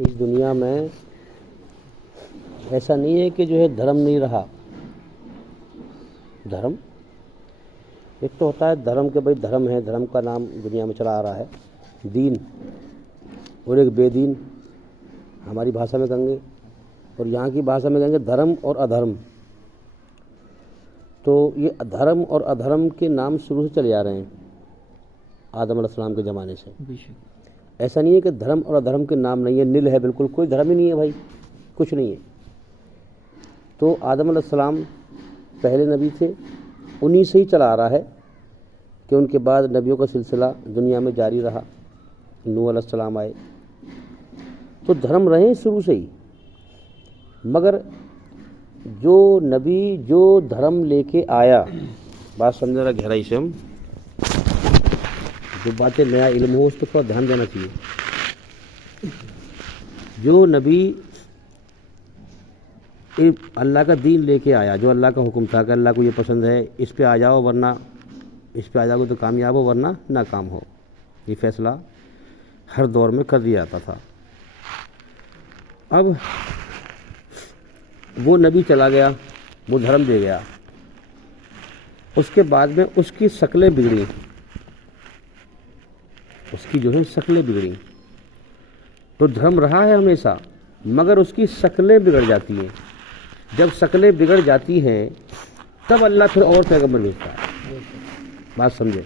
اس دنیا میں ایسا نہیں ہے کہ جو ہے دھرم نہیں رہا. دھرم ایک تو ہوتا ہے دھرم کہ بھائی دھرم ہے، دھرم کا نام دنیا میں چلا آ رہا ہے، دین، اور ایک بے دین ہماری بھاشا میں کہیں گے، اور یہاں کی بھاشا میں کہیں گے دھرم اور ادھرم. تو یہ دھرم اور ادھرم کے نام شروع سے چلے آ رہے ہیں آدم علیہ السلام کے زمانے سے. ایسا نہیں ہے کہ دھرم اور ادھرم کے نام نہیں ہے، نل ہے، بالکل کوئی دھرم ہی نہیں ہے بھائی، کچھ نہیں ہے. تو آدم علیہ السلام پہلے نبی تھے، انہی سے ہی چلا آ رہا ہے کہ ان کے بعد نبیوں کا سلسلہ دنیا میں جاری رہا. نوح علیہ السلام آئے تو دھرم رہے شروع سے ہی، مگر جو نبی جو دھرم لے کے آیا، بات سمجھ رہا گہرائی سے، ہم جو باتیں نیا علم ہو اس پہ تھوڑا دھیان دینا چاہیے. جو نبی اللہ کا دین لے کے آیا، جو اللہ کا حکم تھا کہ اللہ کو یہ پسند ہے، اس پہ آ جاؤ ورنہ اس پہ آ جاؤ تو کامیاب ہو ورنہ ناکام ہو، یہ فیصلہ ہر دور میں کر دیا جاتا تھا. اب وہ نبی چلا گیا، وہ دھرم دے گیا، اس کے بعد میں اس کی شکلیں بگڑی، اس کی جو ہے شکلیں بگڑی. تو دھرم رہا ہے ہمیشہ، مگر اس کی شکلیں بگڑ جاتی ہیں. جب شکلیں بگڑ جاتی ہیں تب اللہ پھر اور پیغمبر بھیجتا ہے. بات سمجھے؟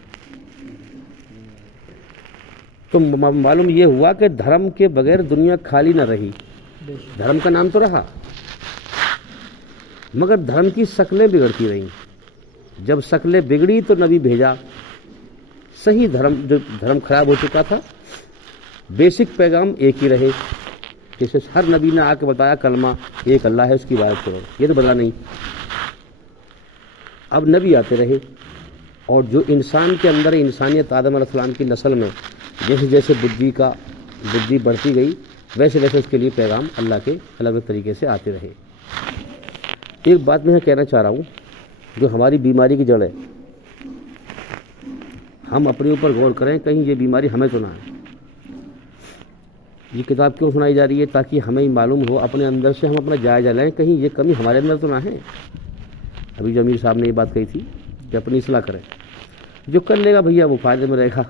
تو معلوم یہ ہوا کہ دھرم کے بغیر دنیا خالی نہ رہی. دھرم کا نام تو رہا مگر دھرم کی شکلیں بگڑتی رہیں. جب شکلیں بگڑی تو نبی بھیجا. صحیح دھرم، جو دھرم خراب ہو چکا تھا، بیسک پیغام ایک ہی رہے. جیسے ہر نبی نے آ کے بتایا کلمہ ایک اللہ ہے، اس کی عبادت کرو، یہ تو بدلا نہیں. اب نبی آتے رہے، اور جو انسان کے اندر انسانیت آدم علیہ السلام کی نسل میں جیسے جیسے بدھی بڑھتی گئی، ویسے ویسے اس کے لیے پیغام اللہ کے الگ الگ طریقے سے آتے رہے. ایک بات میں کہنا چاہ رہا ہوں جو ہماری بیماری کی جڑ ہے، ہم اپنے اوپر غور کریں کہیں یہ بیماری ہمیں تو نہ ہے. یہ کتاب کیوں سنائی جا رہی ہے؟ تاکہ ہمیں معلوم ہو، اپنے اندر سے ہم اپنا جائزہ لیں کہیں یہ کمی ہمارے اندر تو نہ ہے. ابھی جو امیر صاحب نے یہ بات کہی تھی کہ اپنی اصلاح کریں. جو کر لے گا بھیا وہ فائدے میں رہے گا،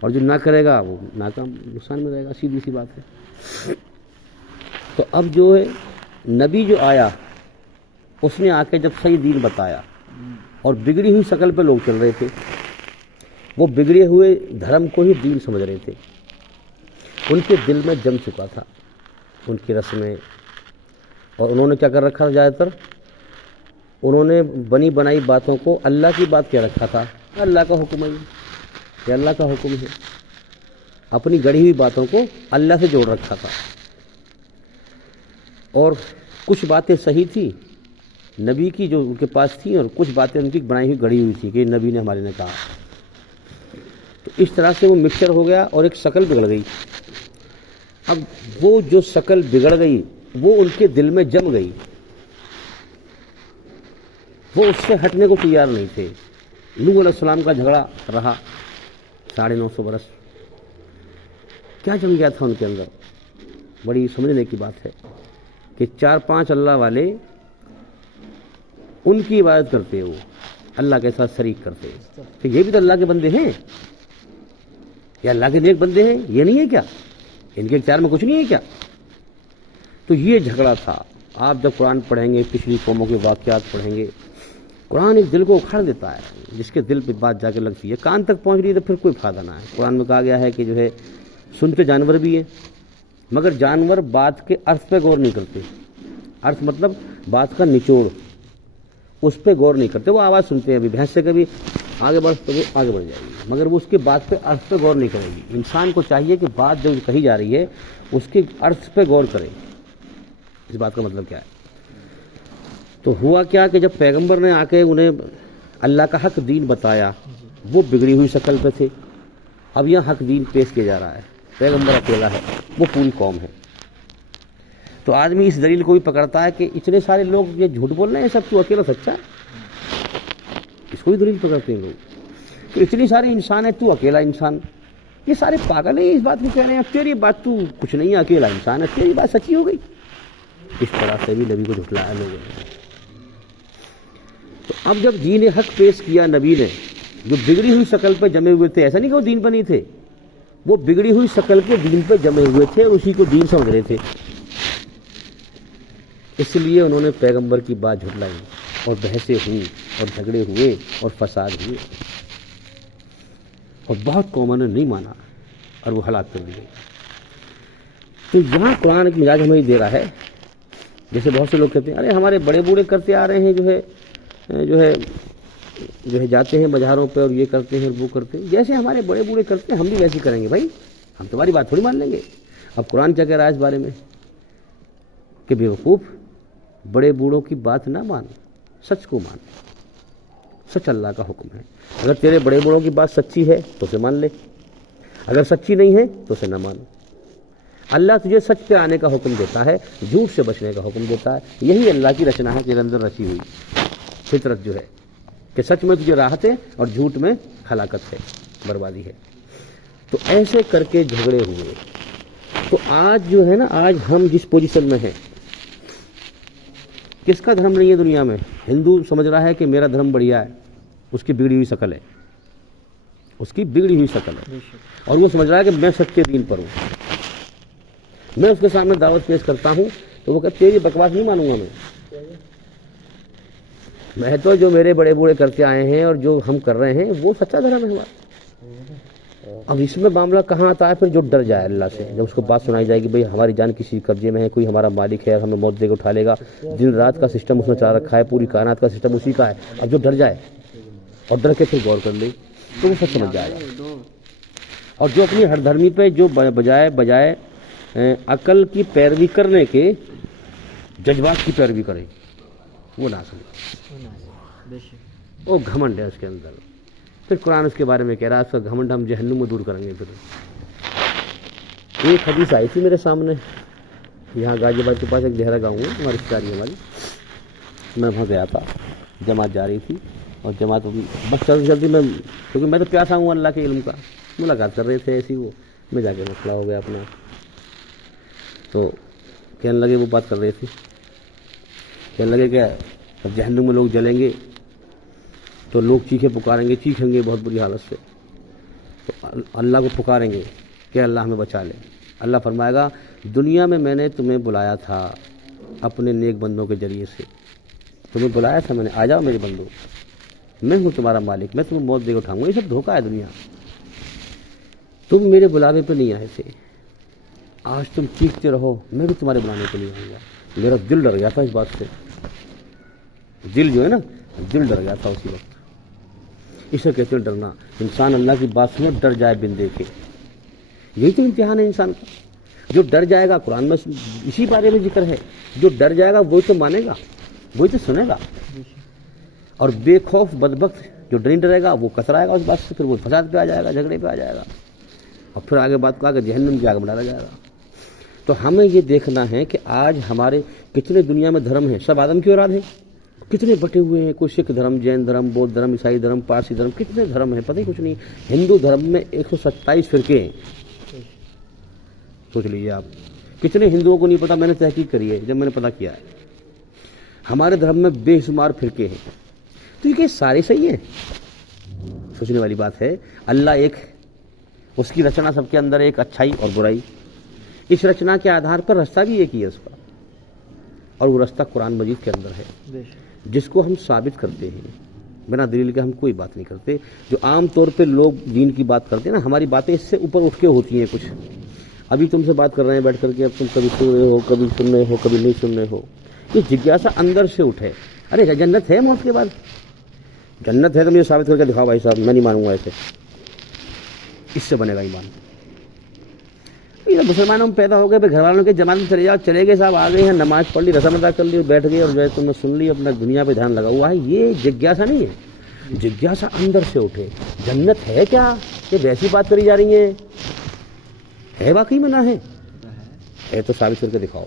اور جو نہ کرے گا وہ ناکام نقصان میں رہے گا. سیدھی سی بات ہے. تو اب جو ہے نبی جو آیا اس نے آ کے جب صحیح دین بتایا، اور بگڑی ہوئی شکل پہ لوگ چل رہے تھے، وہ بگڑے ہوئے دھرم کو ہی دین سمجھ رہے تھے. ان کے دل میں جم چکا تھا ان کی رسمیں، اور انہوں نے کیا کر رکھا تھا؟ زیادہ تر انہوں نے بنی بنائی باتوں کو اللہ کی بات کیا رکھا تھا. اللہ کا حکم ہے، یہ اللہ کا حکم ہے. اپنی گڑھی ہوئی باتوں کو اللہ سے جوڑ رکھا تھا. اور کچھ باتیں صحیح تھی نبی کی جو ان کے پاس تھیں، اور کچھ باتیں ان کی بنائی ہوئی گڑھی ہوئی تھی کہ نبی نے ہمارے نے کہا. تو اس طرح سے وہ مکسچر ہو گیا اور ایک شکل بگڑ گئی. اب وہ جو شکل بگڑ گئی وہ ان کے دل میں جم گئی، وہ اس سے ہٹنے کو تیار نہیں تھے. نوح علیہ السلام کا جھگڑا رہا 950 برس. کیا جم گیا تھا ان کے اندر؟ بڑی سمجھنے کی بات ہے کہ 4-5 اللہ والے ان کی عبادت کرتے، وہ اللہ کے ساتھ شریک کرتے. کہ یہ بھی تو اللہ کے بندے ہیں، یہ اللہ کے نیک بندے ہیں، یہ نہیں ہے کیا؟ ان کے اختیار میں کچھ نہیں ہے کیا؟ تو یہ جھگڑا تھا. آپ جب قرآن پڑھیں گے، پچھلی قوموں کے واقعات پڑھیں گے، قرآن ایک دل کو اکھاڑ دیتا ہے. جس کے دل پہ بات جا کے لگتی ہے، کان تک پہنچ رہی ہے تو پھر کوئی فائدہ نہ ہے. قرآن میں کہا گیا ہے کہ جو ہے سنتے جانور بھی ہیں، مگر جانور بات کے ارتھ پہ غور نہیں کرتے. ارتھ مطلب بات کا نچوڑ، اس پہ غور نہیں کرتے. وہ آواز سنتے ہیں، ابھی بھینس سے کبھی آگے بڑھ تو وہ آگے بڑھ جائے گی، مگر وہ اس کے بات پہ ارتھ پہ غور نہیں کرے گی. انسان کو چاہیے کہ بات جو کہی جا رہی ہے اس کے ارتھ پہ غور کرے. اس بات کا مطلب کیا ہے؟ تو ہوا کیا کہ جب پیغمبر نے آ کے انہیں اللہ کا حق دین بتایا، وہ بگڑی ہوئی شکل پہ تھے. اب یہاں حق دین پیش کیا جا رہا ہے. پیغمبر اکیلا ہے، وہ پوری قوم ہے. تو آدمی اس دلیل کو بھی پکڑتا ہے کہ اتنے سارے لوگ یہ جھوٹ بول رہے ہیں، سب تو اکیلا سچا ہے. اس کو بھی دلیل پکڑتے ہیں لوگ کہ اتنی سارے انسان ہیں، تو اکیلا انسان. یہ سارے پاگل ہیں اس بات کو کہہ رہے ہیں تیری بات تو کچھ نہیں ہے، اکیلا انسان ہے، تیری بات سچی ہو گئی. اس طرح سے بھی نبی کو جھٹلایا لوگوں نے. تو اب جب دین حق پیش کیا نبی نے، جو بگڑی ہوئی شکل پہ جمے ہوئے تھے، ایسا نہیں کہ وہ دین پر نہیں تھے، وہ بگڑی ہوئی شکل کے دین پہ جمے ہوئے تھے اور اسی کو دین سمجھ رہے تھے. اس لیے انہوں نے پیغمبر کی بات جھٹلائی اور بحثیں ہوئی اور جھگڑے ہوئے اور فساد ہوئے، اور بہت قوموں نے نہیں مانا اور وہ ہلاک کر دی گئی. تو یہاں قرآن کی مزاج ہمیں دے رہا ہے. جیسے بہت سے لوگ کہتے ہیں ارے ہمارے بڑے بوڑھے کرتے آ رہے ہیں، جو ہے جاتے ہیں بازاروں پہ اور یہ کرتے ہیں اور وہ کرتے ہیں. جیسے ہمارے بڑے بوڑھے کرتے ہیں ہم بھی ویسے کریں گے. بھائی ہم تمہاری بات تھوڑی مان لیں گے. اب قرآن کیا کہہ رہا ہے اس بارے میں کہ بے وقوف بڑے بوڑھوں کی بات نہ مان، سچ کو مان. سچ اللہ کا حکم ہے. اگر تیرے بڑے بوڑھوں کی بات سچی ہے تو اسے مان لے، اگر سچی نہیں ہے تو اسے نہ مانو. اللہ تجھے سچ پہ آنے کا حکم دیتا ہے، جھوٹ سے بچنے کا حکم دیتا ہے. یہی اللہ کی رچنا ہے تیرے اندر رچی ہوئی فطرت جو ہے کہ سچ میں تجھے راحت ہے اور جھوٹ میں ہلاکت ہے، بربادی ہے. تو ایسے کر کے جھگڑے ہوئے. تو آج جو ہے نا، آج ہم جس پوزیشن میں ہیں، کس کا دھرم نہیں ہے دنیا میں؟ ہندو سمجھ رہا ہے کہ میرا دھرم بڑھیا ہے، اس کی بگڑی ہوئی شکل ہے، اس کی بگڑی ہوئی شکل ہے، اور وہ سمجھ رہا ہے کہ میں سچے دین پر ہوں. میں اس کے سامنے دعوت پیش کرتا ہوں تو وہ کہتے تیری بکواس نہیں مانوں گا. میں تو جو میرے بڑے بوڑھے کرتے آئے ہیں اور جو ہم کر رہے ہیں وہ سچا دھرم ہے ہمارا. اب اس میں معاملہ کہاں آتا ہے؟ پھر جو ڈر جائے اللہ سے، جب اس کو بات سنائی جائے گی بھئی ہماری جان کسی قبضے میں ہے، کوئی ہمارا مالک ہے، ہمیں موت دے کے اٹھا لے گا، دن رات کا سسٹم اس نے چلا رکھا ہے، پوری کائنات کا سسٹم اسی کا ہے. اب جو ڈر جائے اور ڈر کے پھر غور کر لے تو وہ سچ سمجھ جائے گا. اور جو اپنی ہر دھرمی پہ جو بجائے عقل کی پیروی کرنے کے جذبات کی پیروی کرے، وہ نہ سمجھے، وہ گھمنڈ ہے اس کے اندر. پھر قرآن اس کے بارے میں کہہ رہا ہے اس کا گھمنڈ ہم جہنم میں دور کریں گے. پھر ایک حدیث آئی تھی میرے سامنے، یہاں غازی آباد کے پاس ایک دہرہ گاؤں ہے، ہماری رشتےداری ہماری. میں وہاں گیا تھا، جماعت جا رہی تھی اور جماعت بس جلدی میں، کیونکہ میں تو پیاسا ہوں اللہ کے علم کا. ملاقات کر رہے تھے ایسی، وہ میں جا کے مسئلہ ہو گیا اپنا. تو کہنے لگے، وہ بات کر رہے تھے، کہنے لگے کہ اب جہنم میں لوگ جلیں گے تو لوگ چیخے پکاریں گے، چیخیں گے بہت بری حالت سے. تو اللہ کو پکاریں گے کہ اللہ ہمیں بچا لے. اللہ فرمائے گا دنیا میں میں نے تمہیں بلایا تھا اپنے نیک بندوں کے ذریعے سے، تمہیں بلایا تھا میں نے، آ جاؤ میرے بندو، میں ہوں تمہارا مالک، میں تمہیں موت دے کے اٹھاؤں گا. یہ سب دھوکہ ہے دنیا. تم میرے بلاوے پہ نہیں آئے تھے، آج تم چیختے رہو، میں بھی تمہارے بلانے کے لیے آؤں گا. میرا دل ڈر گیا تھا اس بات سے. دل جو ہے نا، دل ڈر گیا تھا اسی وقت. اسے کہتے ہیں ڈرنا. انسان اللہ کی بات سنے ڈر جائے بن دیکھے. یہی تو امتحان ہے انسان کا. جو ڈر جائے گا، قرآن میں اسی بارے میں ذکر ہے، جو ڈر جائے گا وہی تو مانے گا، وہی تو سنے گا. اور بے خوف بدبخت جو نہیں ڈرے گا وہ کترائے گا اس بات سے، پھر وہ فساد پہ آ جائے گا، جھگڑے پہ آ جائے گا، اور پھر آگے بات کہا کہ جہنم کی آگ میں ڈالا جائے گا. تو ہمیں یہ دیکھنا ہے کہ آج ہمارے کتنے دنیا میں دھرم ہیں، سب آدم کی اولاد ہیں، کتنے بٹے ہوئے ہیں. کوئی سکھ دھرم، جین دھرم، بودھ دھرم، عیسائی دھرم، پارسی دھرم، کتنے دھرم ہیں پتہ ہی کچھ نہیں. ہندو دھرم میں 127 فرقے ہیں. سوچ لیجیے آپ کتنے ہندوؤں کو نہیں پتا. میں نے تحقیق کری ہے جب میں نے پتہ کیا ہے. ہمارے دھرم میں بے شمار فرقے ہیں. تو یہ کہ سارے صحیح ہیں؟ سوچنے والی بات ہے. اللہ ایک، اس کی رچنا سب کے اندر ایک اچھائی اور برائی. اس رچنا کے آدھار پر رستہ بھی ایک ہی ہے اس کا، اور وہ رستہ قرآن مجید کے اندر ہے جس کو ہم ثابت کرتے ہیں. بنا دلیل کے ہم کوئی بات نہیں کرتے. جو عام طور پہ لوگ دین کی بات کرتے ہیں نا، ہماری باتیں اس سے اوپر اٹھ کے ہوتی ہیں. کچھ ابھی تم سے بات کر رہے ہیں بیٹھ کر کے، اب تم کبھی سن رہے ہو، کبھی سن رہے ہو، کبھی نہیں سن رہے ہو. یہ جگیاسا اندر سے اٹھے، ارے جنت ہے موت کے بعد؟ جنت ہے تو مجھے ثابت کر کے دکھاؤ بھائی صاحب، میں نہیں مانوں گا ایسے. اس سے بنے گا ایمان. مسلمانوں میں پیدا ہو گئے، گھر والوں کے جماعت میں چلے جاؤ، چلے گئے صاحب، آ گئے ہیں، نماز پڑھ لی، رسم ادا کر لی، بیٹھ گئے، اور جو ہے تم نے سن لی، اپنا دنیا پہ دھیان لگا ہوا ہے. یہ جگیاسا نہیں ہے. جگیاسا اندر سے اٹھے، جنت ہے کیا؟ یہ ویسی بات کری جا رہی ہے واقعی میں؟ نہ ہے تو ثابت کر کے دکھاؤ.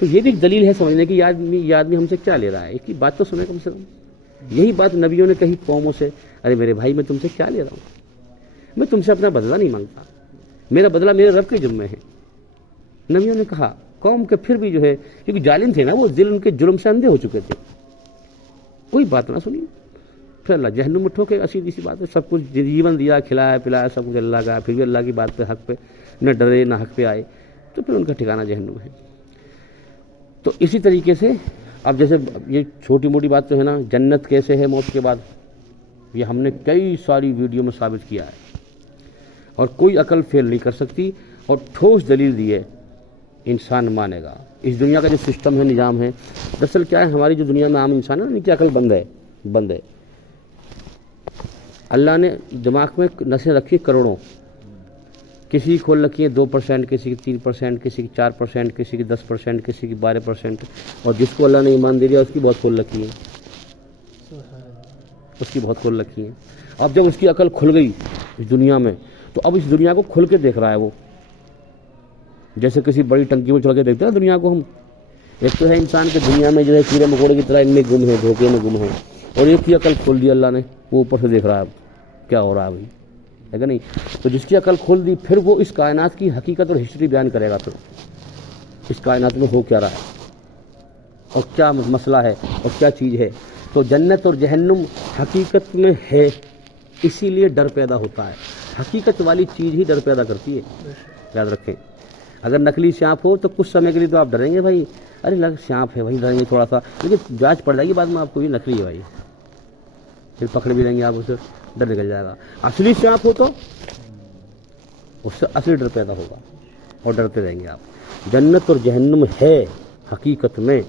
تو یہ بھی ایک دلیل ہے سمجھنے کی یہ آدمی ہم سے کیا لے رہا ہے، اس کی بات تو سنیں کم سے کم۔ یہی بات نبیوں نے کہی قوموں سے، ارے میرے بھائی میں تم سے کیا لے رہا ہوں، میں تم سے اپنا بدلہ نہیں مانگتا، میرا بدلہ میرے رب کے ذمہ ہے۔ نبیوں نے کہا قوم کے پھر بھی جو ہے، کیونکہ ظالم تھے نا وہ، دل ان کے جرم سے اندھے ہو چکے تھے، کوئی بات نہ سنی، پھر اللہ جہنم میں ٹھوکے گا، سیدھی سی بات ہے۔ سب کچھ جیون دیا، کھلایا پلایا، سب کچھ اللہ کا، پھر بھی اللہ کی بات پہ حق پہ نہ ڈرے نہ حق پہ آئے، تو پھر ان کا ٹھکانہ جہنم ہے۔ تو اسی طریقے سے اب جیسے یہ چھوٹی موٹی بات تو ہے نا، جنت کیسے ہے موت کے بعد، یہ ہم نے کئی ساری ویڈیو میں ثابت کیا ہے اور کوئی عقل فیل نہیں کر سکتی، اور ٹھوس دلیل دی ہے، انسان مانے گا۔ اس دنیا کا جو سسٹم ہے، نظام ہے، دراصل کیا ہے، ہماری جو دنیا میں عام انسان ہے نا، ان کی عقل بند ہے۔ اللہ نے دماغ میں نسیں رکھی کروڑوں، کسی کی کھول رکھی ہے 2%، کسی کی 3%، کسی کی 4%، کسی کی 10%، کسی کی 12%، اور جس کو اللہ نے ایمان دے دیا اس کی بہت کھول رکھی ہے، اس کی بہت کھول رکھی ہے۔ اب جب اس کی عقل کھل گئی اس دنیا میں، تو اب اس دنیا کو کھل کے دیکھ رہا ہے وہ، جیسے کسی بڑی ٹنکی میں چڑھ کے دیکھتے ہیں دنیا کو ہم۔ ایک تو ہے انسان کے دنیا میں جو ہے کیڑے مکوڑے کی طرح ان میں گم ہے، دھوکے میں گم ہے، اور ایک کی عقل کھول دی اللہ نے، وہ اوپر سے دیکھ رہا ہے کیا ہو رہا ہے بھائی، ہے کہ نہیں؟ تو جس کی عقل کھول دی، پھر وہ اس کائنات کی حقیقت اور ہسٹری بیان کرے گا، پھر اس کائنات میں ہو کیا رہا ہے اور کیا مسئلہ ہے اور کیا چیز ہے۔ تو جنت اور جہنم حقیقت میں ہے، اسی لیے ڈر پیدا ہوتا ہے، حقیقت والی چیز ہی ڈر پیدا کرتی ہے، یاد رکھیں۔ اگر نکلی سانپ ہو تو کچھ سمے کے لیے تو آپ ڈریں گے بھائی، ارے لگ سانپ ہے بھائی، ڈریں گے تھوڑا سا، لیکن جانچ پڑ جائے گی بعد میں آپ کو یہ نکلی ہے بھائی، پھر پکڑ بھی لیں گے آپ اسے، ڈر نکل جائے گا۔ اصلی سانپ ہو تو اس سے اصلی ڈر پیدا ہوگا اور ڈرتے رہیں گے آپ۔ جنت اور جہنم ہے حقیقت میں،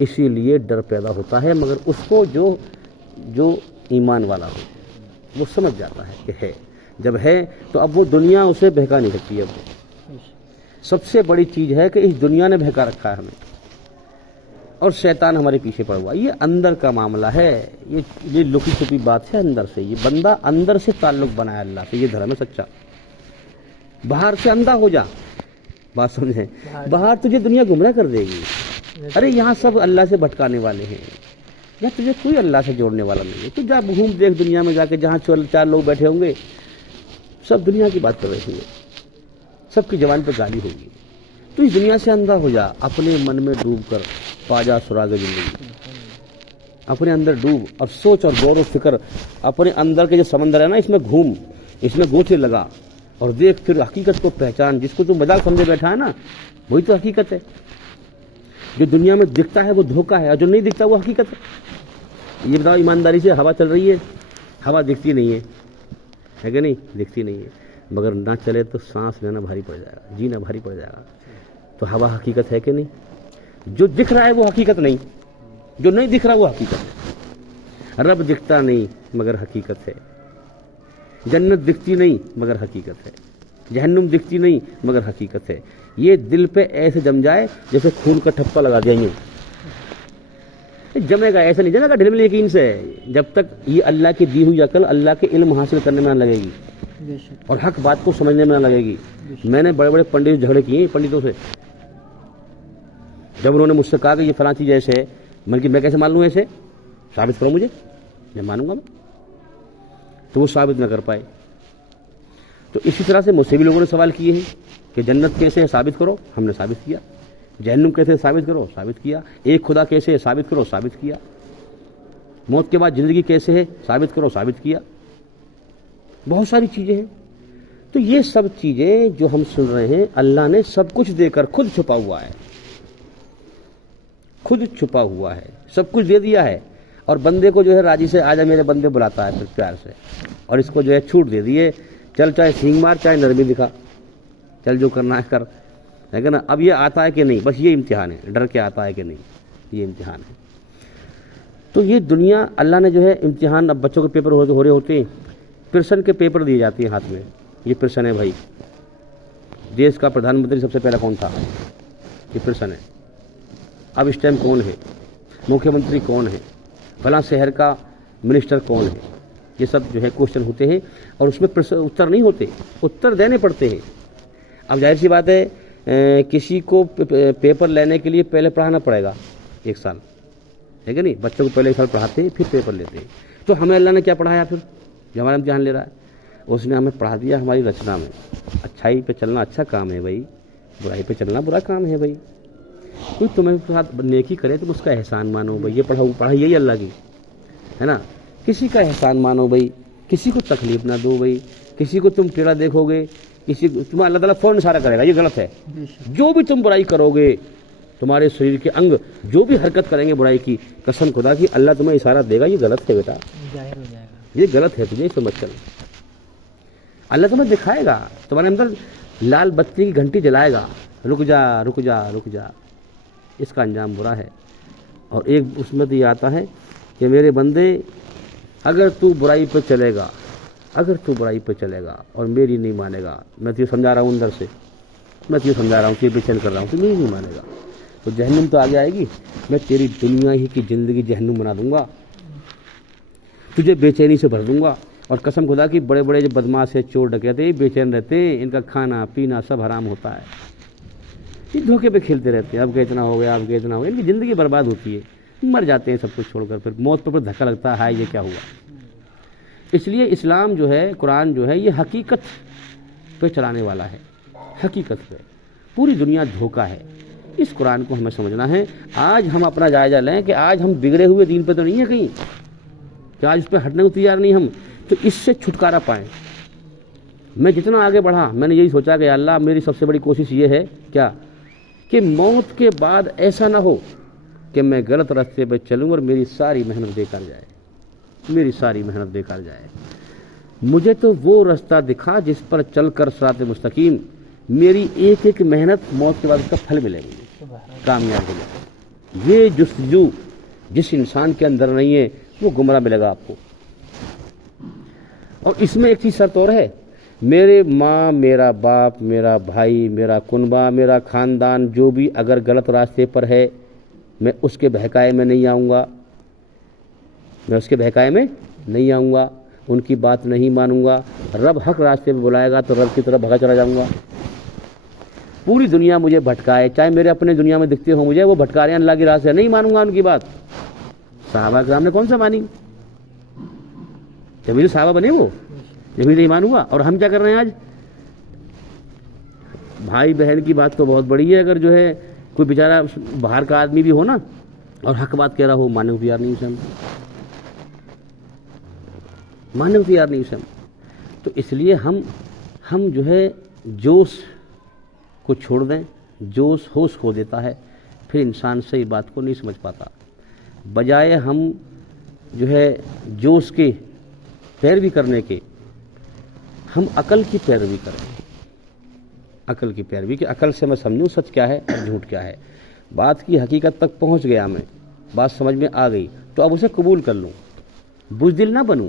اسی لیے ڈر پیدا ہوتا ہے، مگر اس کو جو ایمان والا ہو وہ سمجھ جاتا ہے کہ ہے، جب ہے تو اب وہ دنیا اسے بہکا نہیں سکتی۔ اب سب سے بڑی چیز ہے کہ اس دنیا نے بہکا رکھا ہے ہمیں، اور شیطان ہمارے پیچھے پڑا ہوا، یہ اندر کا معاملہ ہے، یہ لکی چھپی بات ہے اندر سے، یہ بندہ اندر سے تعلق بنایا اللہ سے، یہ دھرم ہے سچا۔ باہر سے اندھا ہو جا، بات سمجھیں، باہر تجھے دنیا گمراہ کر دے گی، ارے یہاں سب اللہ سے بھٹکانے والے ہیں، یا تجھے کوئی اللہ سے جوڑنے والا نہیں ہے۔ تو جا گھوم دیکھ دنیا میں جا کے، جہاں 4 لوگ بیٹھے ہوں گے سب دنیا کی بات کر رہے ہوں گے، سب کی زبان پہ گالی ہوگی۔ تو اس دنیا سے اندھا ہو جا، اپنے من میں ڈوب کر پا جا سراغ زندگی، اپنے اندر ڈوب اور سوچ اور غور و فکر، اپنے اندر کے جو سمندر ہے نا، اس میں گھوم، اس میں گوتے لگا اور دیکھ، پھر حقیقت کو پہچان۔ جس کو تم مذاق سمجھے بیٹھا ہے نا، وہی تو حقیقت ہے۔ جو دنیا میں دکھتا ہے وہ دھوکہ ہے، اور جو نہیں دکھتا وہ حقیقت ہے۔ یہ بتاؤ ایمانداری سے، ہوا چل رہی ہے، ہوا دکھتی نہیں ہے کہ نہیں؟ دکھتی نہیں ہے، مگر نہ چلے تو سانس لینا بھاری پڑ جائے گا، جینا بھاری پڑ جائے گا۔ تو ہوا حقیقت ہے کہ نہیں؟ جو دکھ رہا ہے وہ حقیقت نہیں، جو نہیں دکھ رہا وہ حقیقت ہے۔ رب دکھتا نہیں مگر حقیقت ہے، جنت دکھتی نہیں مگر حقیقت ہے، جہنم دکھتی نہیں مگر حقیقت ہے۔ یہ دل پہ ایسے جم جائے جیسے خون کا ٹھپا لگا دیں گے، جمے گا، ایسا نہیں جمے گا، ڈھل یقین سے، جب تک یہ اللہ کی دی ہوئی عقل اللہ کے علم حاصل کرنے میں نہ لگے گی اور حق بات کو سمجھنے میں نہ لگے گی۔ میں نے بڑے بڑے پنڈت جھگڑے کیے پنڈتوں سے، جب انہوں نے مجھ سے کہا کہ یہ فلاں چیز ایسے ہے، میں کیسے مان لوں، ایسے ثابت کرو مجھے، میں مانوں گا، تو وہ ثابت نہ کر پائے۔ تو اسی طرح سے مجھ سے بھی لوگوں نے سوال کیے ہیں کہ جنت کیسے ہے ثابت کرو، ہم نے ثابت کیا۔ جہنم کیسے ہے ثابت کرو، ثابت کیا۔ ایک خدا کیسے ہے ثابت کرو، ثابت کیا۔ موت کے بعد زندگی کیسے ہے ثابت کرو، ثابت کیا۔ بہت ساری چیزیں ہیں۔ تو یہ سب چیزیں جو ہم سن رہے ہیں، اللہ نے سب کچھ دے کر خود چھپا ہوا ہے، خود چھپا ہوا ہے، سب کچھ دے دیا ہے، اور بندے کو جو ہے راضی سے آجا میرے بندے بلاتا ہے پھر پیار سے، اور اس کو جو ہے چھوٹ دے دیے، چل چاہے سینگ مار چاہے نرمی دکھا، چل جو کرنا ہے کر، ہے کہ نا؟ اب یہ آتا ہے کہ نہیں، بس یہ امتحان ہے، ڈر کے آتا ہے کہ نہیں، یہ امتحان ہے۔ تو یہ دنیا اللہ نے جو ہے امتحان، اب بچوں کے پیپر ہو رہے ہوتے ہیں، پرسن کے پیپر دیے جاتے ہیں ہاتھ میں، یہ پرسن ہے بھائی، دیش کا پردھان منتری سب سے پہلا کون تھا، یہ پرسن ہے۔ اب اس ٹائم کون ہے، مکھیہ منتری کون ہے، فلاں شہر کا منسٹر کون ہے، یہ سب جو ہے کوشچن ہوتے ہیں، اور اس میں اتر نہیں ہوتے، اتر دینے پڑتے ہیں۔ اب ظاہر سی بات ہے کسی کو پیپر لینے کے لیے پہلے پڑھانا پڑے گا 1 سال، ہے کہ نہیں؟ بچوں کو پہلے 1 سال پڑھاتے ہیں پھر پیپر لیتے ہیں. تو ہمیں اللہ نے کیا پڑھایا پھر جو ہمارا امتحان لے رہا ہے؟ اس نے ہمیں پڑھا دیا ہماری رچنا میں. اچھائی پہ چلنا اچھا کام ہے بھائی، برائی پہ چلنا برا کام ہے بھائی. کوئی تمہیں ساتھ نیکی کرے تم اس کا احسان مانو بھائی. یہ پڑھائی یہی اللہ کی ہے نا. کسی کا احسان مانو بھائی، کسی کو تکلیف نہ دو بھائی. کسی کو تم ٹیڑھا دیکھو گے، کسی کو تمہیں اللہ تعالیٰ فوراً اشارہ کرے گا یہ غلط ہے. جو بھی تم برائی کرو گے، تمہارے شریر کے انگ جو بھی حرکت کریں گے برائی کی، قسم خدا کی اللہ تمہیں اشارہ دے گا یہ غلط ہے بیٹا، ظاہر ہو جائے گا. یہ غلط ہے تجھے سمجھ کر. اللہ تمہیں دکھائے گا، تمہارے اندر لال بتی کی گھنٹی جلائے گا، رک جا رک جا رک جا. اس کا انجام برا ہے. اور ایک اس میں تو یہ آتا ہے کہ میرے بندے اگر تو برائی پہ چلے گا، اگر تو برائی پہ چلے گا اور میری نہیں مانے گا، میں تجھے سمجھا رہا ہوں اندر سے، میں تجھے سمجھا رہا ہوں کہ بے چین کر رہا ہوں، تو میری نہیں مانے گا تو جہنم تو آگے آئے گی. میں تیری دنیا ہی کی زندگی جہنم بنا دوں گا، تجھے بے چینی سے بھر دوں گا. اور قسم خدا کی بڑے بڑے جو بدماش ہے، چور ڈکیتے ہیں، بے چین رہتے ہیں، ان کا کھانا پینا سب حرام ہوتا ہے. یہ دھوکے پہ کھیلتے رہتے ہیں. اب کہ اتنا ہو گیا، اب کہ اتنا ہو گیا، ان کی زندگی برباد ہوتی ہے. مر جاتے ہیں سب کچھ چھوڑ کر، پھر موت پر دھکا لگتا ہے یہ کیا ہوا. اس لیے اسلام جو ہے، قرآن جو ہے، یہ حقیقت پہ چلانے والا ہے. حقیقت پہ پوری دنیا دھوکا ہے. اس قرآن کو ہمیں سمجھنا ہے. آج ہم اپنا جائزہ لیں کہ آج ہم بگڑے ہوئے دین پہ تو نہیں ہیں کہیں کہ آج اس پہ ہٹنے کو تیار نہیں ہم، تو اس سے چھٹکارا پائیں. میں جتنا آگے بڑھا میں نے یہی سوچا کہ اللہ میری سب سے بڑی کوشش یہ ہے کیا کہ موت کے بعد ایسا نہ ہو کہ میں غلط راستے پہ چلوں اور میری ساری محنت بیکار جائے، میری ساری محنت بیکار جائے. مجھے تو وہ راستہ دکھا جس پر چل کر صراط مستقیم میری ایک ایک محنت موت کے بعد اس کا پھل ملے گی، کامیاب ہو جائے. یہ جستجو جس انسان کے اندر نہیں ہے وہ گمراہ ملے گا آپ کو. اور اس میں ایک چیز شرط اور ہے، میرے ماں، میرا باپ، میرا بھائی، میرا کنبہ، میرا خاندان جو بھی اگر غلط راستے پر ہے، میں اس کے بہکائے میں نہیں آؤں گا، میں اس کے بہکائے میں نہیں آؤں گا، ان کی بات نہیں مانوں گا. رب حق راستے پہ بلائے گا تو رب کی طرف بھگا چلا جاؤں گا. پوری دنیا مجھے بھٹکائے، چاہے میرے اپنے دنیا میں دکھتے ہوں مجھے وہ بھٹکا رہے ہیں اللہ کی راہ سے، نہیں مانوں گا ان کی بات. صحابہ کرام نے کون سا مانی؟ جب صحابہ بنے وہ، جب نہیں مانوں گا. اور ہم کیا کر رہے ہیں آج؟ بھائی بہن کی بات تو بہت بڑی ہے، اگر جو ہے کوئی بیچارہ باہر کا آدمی بھی ہو نا اور حق بات کہہ رہا ہو، ماننے کو تیار نہیں اسے، ماننے کو تیار نہیں اسے. تو اس لیے ہم جو ہے جوش کو چھوڑ دیں. جوش ہوش کھو دیتا ہے، پھر انسان صحیح بات کو نہیں سمجھ پاتا. بجائے ہم جو ہے جوش کے پیروی کرنے کے، ہم عقل کی پیروی کریں. عقل کی پیروی کہ عقل سے میں سمجھوں سچ کیا ہے اور جھوٹ کیا ہے. بات کی حقیقت تک پہنچ گیا میں، بات سمجھ میں آ گئی تو اب اسے قبول کر لوں، بزدل نہ بنوں.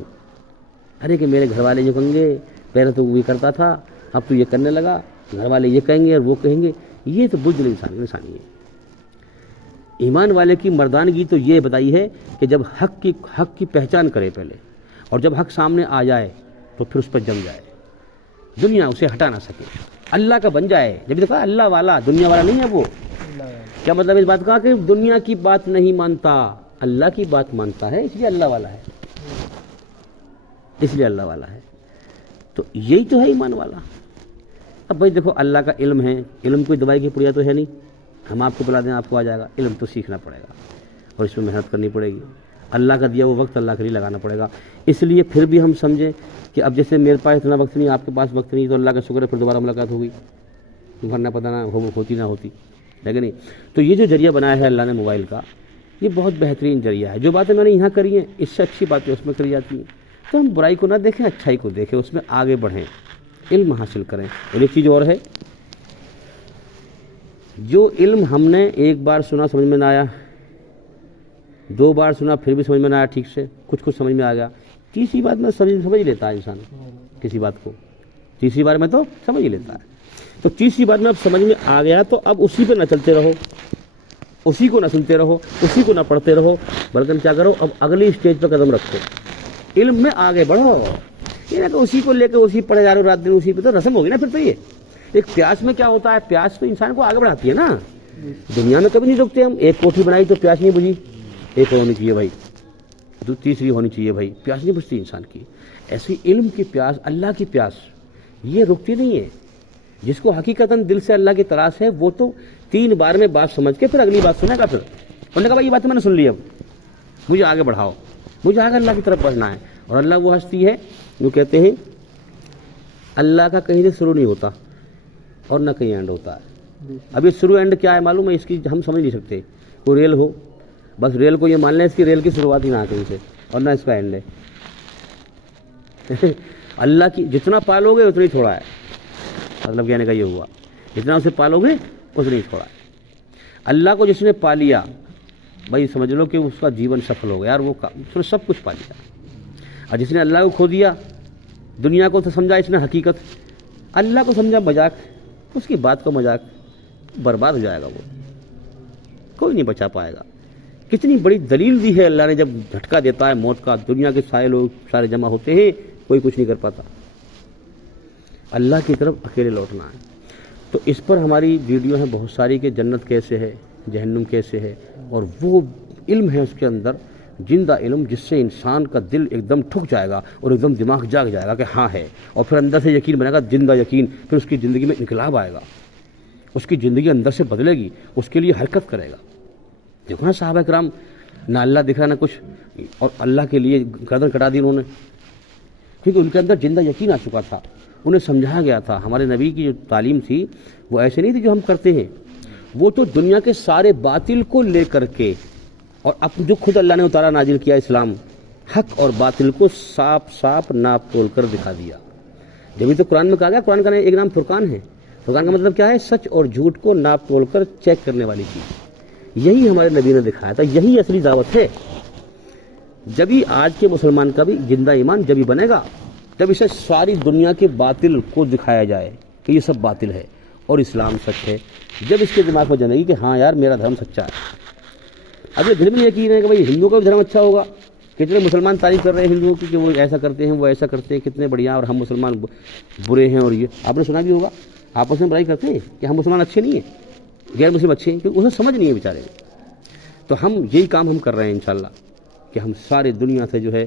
ارے کہ میرے گھر والے جو کہیں گے، پہلے تو وہ کرتا تھا اب تو یہ کرنے لگا، گھر والے یہ کہیں گے اور وہ کہیں گے. یہ تو بزدل انسانی ہے. ایمان والے کی مردانگی تو یہ بتائی ہے کہ جب حق کی پہچان کرے پہلے، اور جب حق سامنے آ جائے تو پھر اس پر جم جائے، دنیا اسے ہٹا نہ سکے، اللہ کا بن جائے. جب دیکھا اللہ والا، دنیا والا نہیں ہے وہ. کیا مطلب اس بات کا کہ دنیا کی بات نہیں مانتا، اللہ کی بات مانتا ہے، اس لیے اللہ والا ہے، اس لیے اللہ والا ہے. تو یہی تو ہے ایمان والا. اب بھائی دیکھو اللہ کا علم ہے، علم کوئی دوائی کی پڑیا تو ہے نہیں، ہم آپ کو بلا دیں آپ کو آ جائے گا. علم تو سیکھنا پڑے گا اور اس میں محنت کرنی پڑے گی. اللہ کا دیا وہ وقت اللہ کے لیے لگانا پڑے گا. اس لیے پھر بھی ہم سمجھیں کہ اب جیسے میرے پاس اتنا وقت نہیں، آپ کے پاس وقت نہیں، تو اللہ کا شکر ہے پھر دوبارہ ملاقات ہوگی، ورنہ پتہ نہ ہوتی نہ ہوتی، لیکن نہیں. تو یہ جو ذریعہ بنایا ہے اللہ نے موبائل کا، یہ بہت بہترین ذریعہ ہے. جو باتیں میں نے یہاں کری ہیں اس سے اچھی باتیں اس میں کری جاتی ہیں. تو ہم برائی کو نہ دیکھیں، اچھائی کو دیکھیں، اس میں آگے بڑھیں، علم حاصل کریں. اور ایک چیز اور ہے، جو علم ہم نے ایک بار سنا سمجھ میں نہ آیا، 2 بار سنا پھر بھی سمجھ میں نہ آیا ٹھیک سے، کچھ سمجھ میں آ گیا، تیسری بات میں سمجھ لیتا ہے انسان کسی بات کو، تیسری بار میں تو سمجھ ہی لیتا ہے. تو تیسری بات میں اب سمجھ میں آ گیا تو اب اسی پہ نہ چلتے رہو، اسی کو نہ سنتے رہو، اسی کو نہ پڑھتے رہو، بلکہ کیا کرو اب اگلی اسٹیج پہ قدم رکھو، علم میں آگے بڑھو. یہ نہ کہ اسی کو لے کے اسی پڑھے جا رہے ہو رات دن، اسی پہ تو رسم ہوگی نا پھر. تو ایک پیاس میں کیا ہوتا ہے, پیاس تو انسان کو آگے بڑھاتی ہے نا. دنیا میں کبھی نہیں رکتے ہم, ایک کوٹھی بنائی تو پیاس نہیں بجھی, ایک ہونی چاہیے بھائی, تیسری ہونی چاہیے بھائی, پیاس نہیں بجھتی انسان کی. ایسی علم کی پیاس, اللہ کی پیاس, یہ رکتی نہیں ہے. جس کو حقیقتاً دل سے اللہ کی تلاش ہے وہ تو 3 بار میں بات سمجھ کے پھر اگلی بات سنے گا. پھر انہوں نے کہا بھائی یہ بات میں نے سن لی, اب مجھے آگے بڑھاؤ, مجھے آگے اللہ کی طرف بڑھنا ہے. اور اللہ وہ ہستی ہے جو کہتے ہیں اللہ کا کہیں سے شروع نہیں ہوتا اور نہ کہیں اینڈ ہوتا ہے. اب یہ شروع اینڈ کیا ہے معلوم ہے, اس کی ہم سمجھ نہیں سکتے. کوئی ریل ہو, بس ریل کو یہ مان لیں اس کی ریل کی شروعات ہی نہ کہیں سے اور نہ اس کا اینڈ ہے. اللہ کی جتنا پالو گے اتنا ہی تھوڑا ہے, مطلب کہنے کا یہ ہوا, جتنا اسے پالو گے اتنا ہی تھوڑا ہے. اللہ کو جس نے پا لیا بھائی سمجھ لو کہ اس کا جیون سفل ہو گیا یار, وہ اس نے سب کچھ پا لیا. اور جس نے اللہ کو کھو دیا, دنیا کو تو سمجھا اس نے حقیقت, اللہ کو سمجھا مذاق, اس کی بات کا مذاق, برباد ہو جائے گا, وہ کوئی نہیں بچا پائے گا. کتنی بڑی دلیل دی ہے اللہ نے, جب جھٹکا دیتا ہے موت کا, دنیا کے سارے لوگ سارے جمع ہوتے ہیں, کوئی کچھ نہیں کر پاتا. اللہ کی طرف اکیلے لوٹنا ہے. تو اس پر ہماری ویڈیو ہیں بہت ساری کہ جنت کیسے ہے, جہنم کیسے ہے, اور وہ علم ہے اس کے اندر, زندہ علم, جس سے انسان کا دل ایک دم ٹھک جائے گا اور ایک دم دماغ جاگ جائے گا کہ ہاں ہے, اور پھر اندر سے یقین بنے گا, زندہ یقین. پھر اس کی زندگی میں انقلاب آئے گا, اس کی زندگی اندر سے بدلے گی, اس کے لیے حرکت کرے گا. دیکھو نا صحابہ کرام, نہ اللہ دکھ رہا نہ کچھ, اور اللہ کے لیے گردن کٹا دی انہوں نے, کیونکہ ان کے اندر زندہ یقین آ چکا تھا. انہیں سمجھایا گیا تھا. ہمارے نبی کی جو تعلیم تھی وہ ایسے نہیں تھی جو ہم کرتے ہیں, وہ تو دنیا کے سارے باطل کو لے کر کے, اور اب جو خود اللہ نے اتارا نازل کیا اسلام, حق اور باطل کو صاف صاف ناپ تول کر دکھا دیا. جبھی تو قرآن میں کہا گیا, قرآن کا ایک نام فرقان ہے. فرقان کا مطلب کیا ہے, سچ اور جھوٹ کو ناپ تول کر چیک کرنے والی چیز. یہی ہمارے نبی نے دکھایا تھا, یہی اصلی دعوت ہے. جبھی آج کے مسلمان کا بھی زندہ ایمان جبھی بنے گا جب اسے ساری دنیا کے باطل کو دکھایا جائے کہ یہ سب باطل ہے اور اسلام سچ ہے. جب اس کے دماغ میں جانے گی کہ ہاں یار میرا دھرم سچا ہے. اب یہ دل میں یقین ہے کہ بھائی ہندوؤں کا بھی دھرم اچھا ہوگا, کتنے مسلمان تعریف کر رہے ہیں ہندوؤں کی کہ وہ ایسا کرتے ہیں وہ ایسا کرتے ہیں, کتنے بڑھیا, اور ہم مسلمان برے ہیں. اور یہ آپ نے سنا بھی ہوگا, آپس میں برائی کرتے ہیں کہ ہم مسلمان اچھے نہیں ہیں, غیر مسلم اچھے ہیں, کیونکہ انہیں سمجھ نہیں ہے بیچارے. تو ہم یہی کام ہم کر رہے ہیں انشاءاللہ کہ ہم سارے دنیا سے جو ہے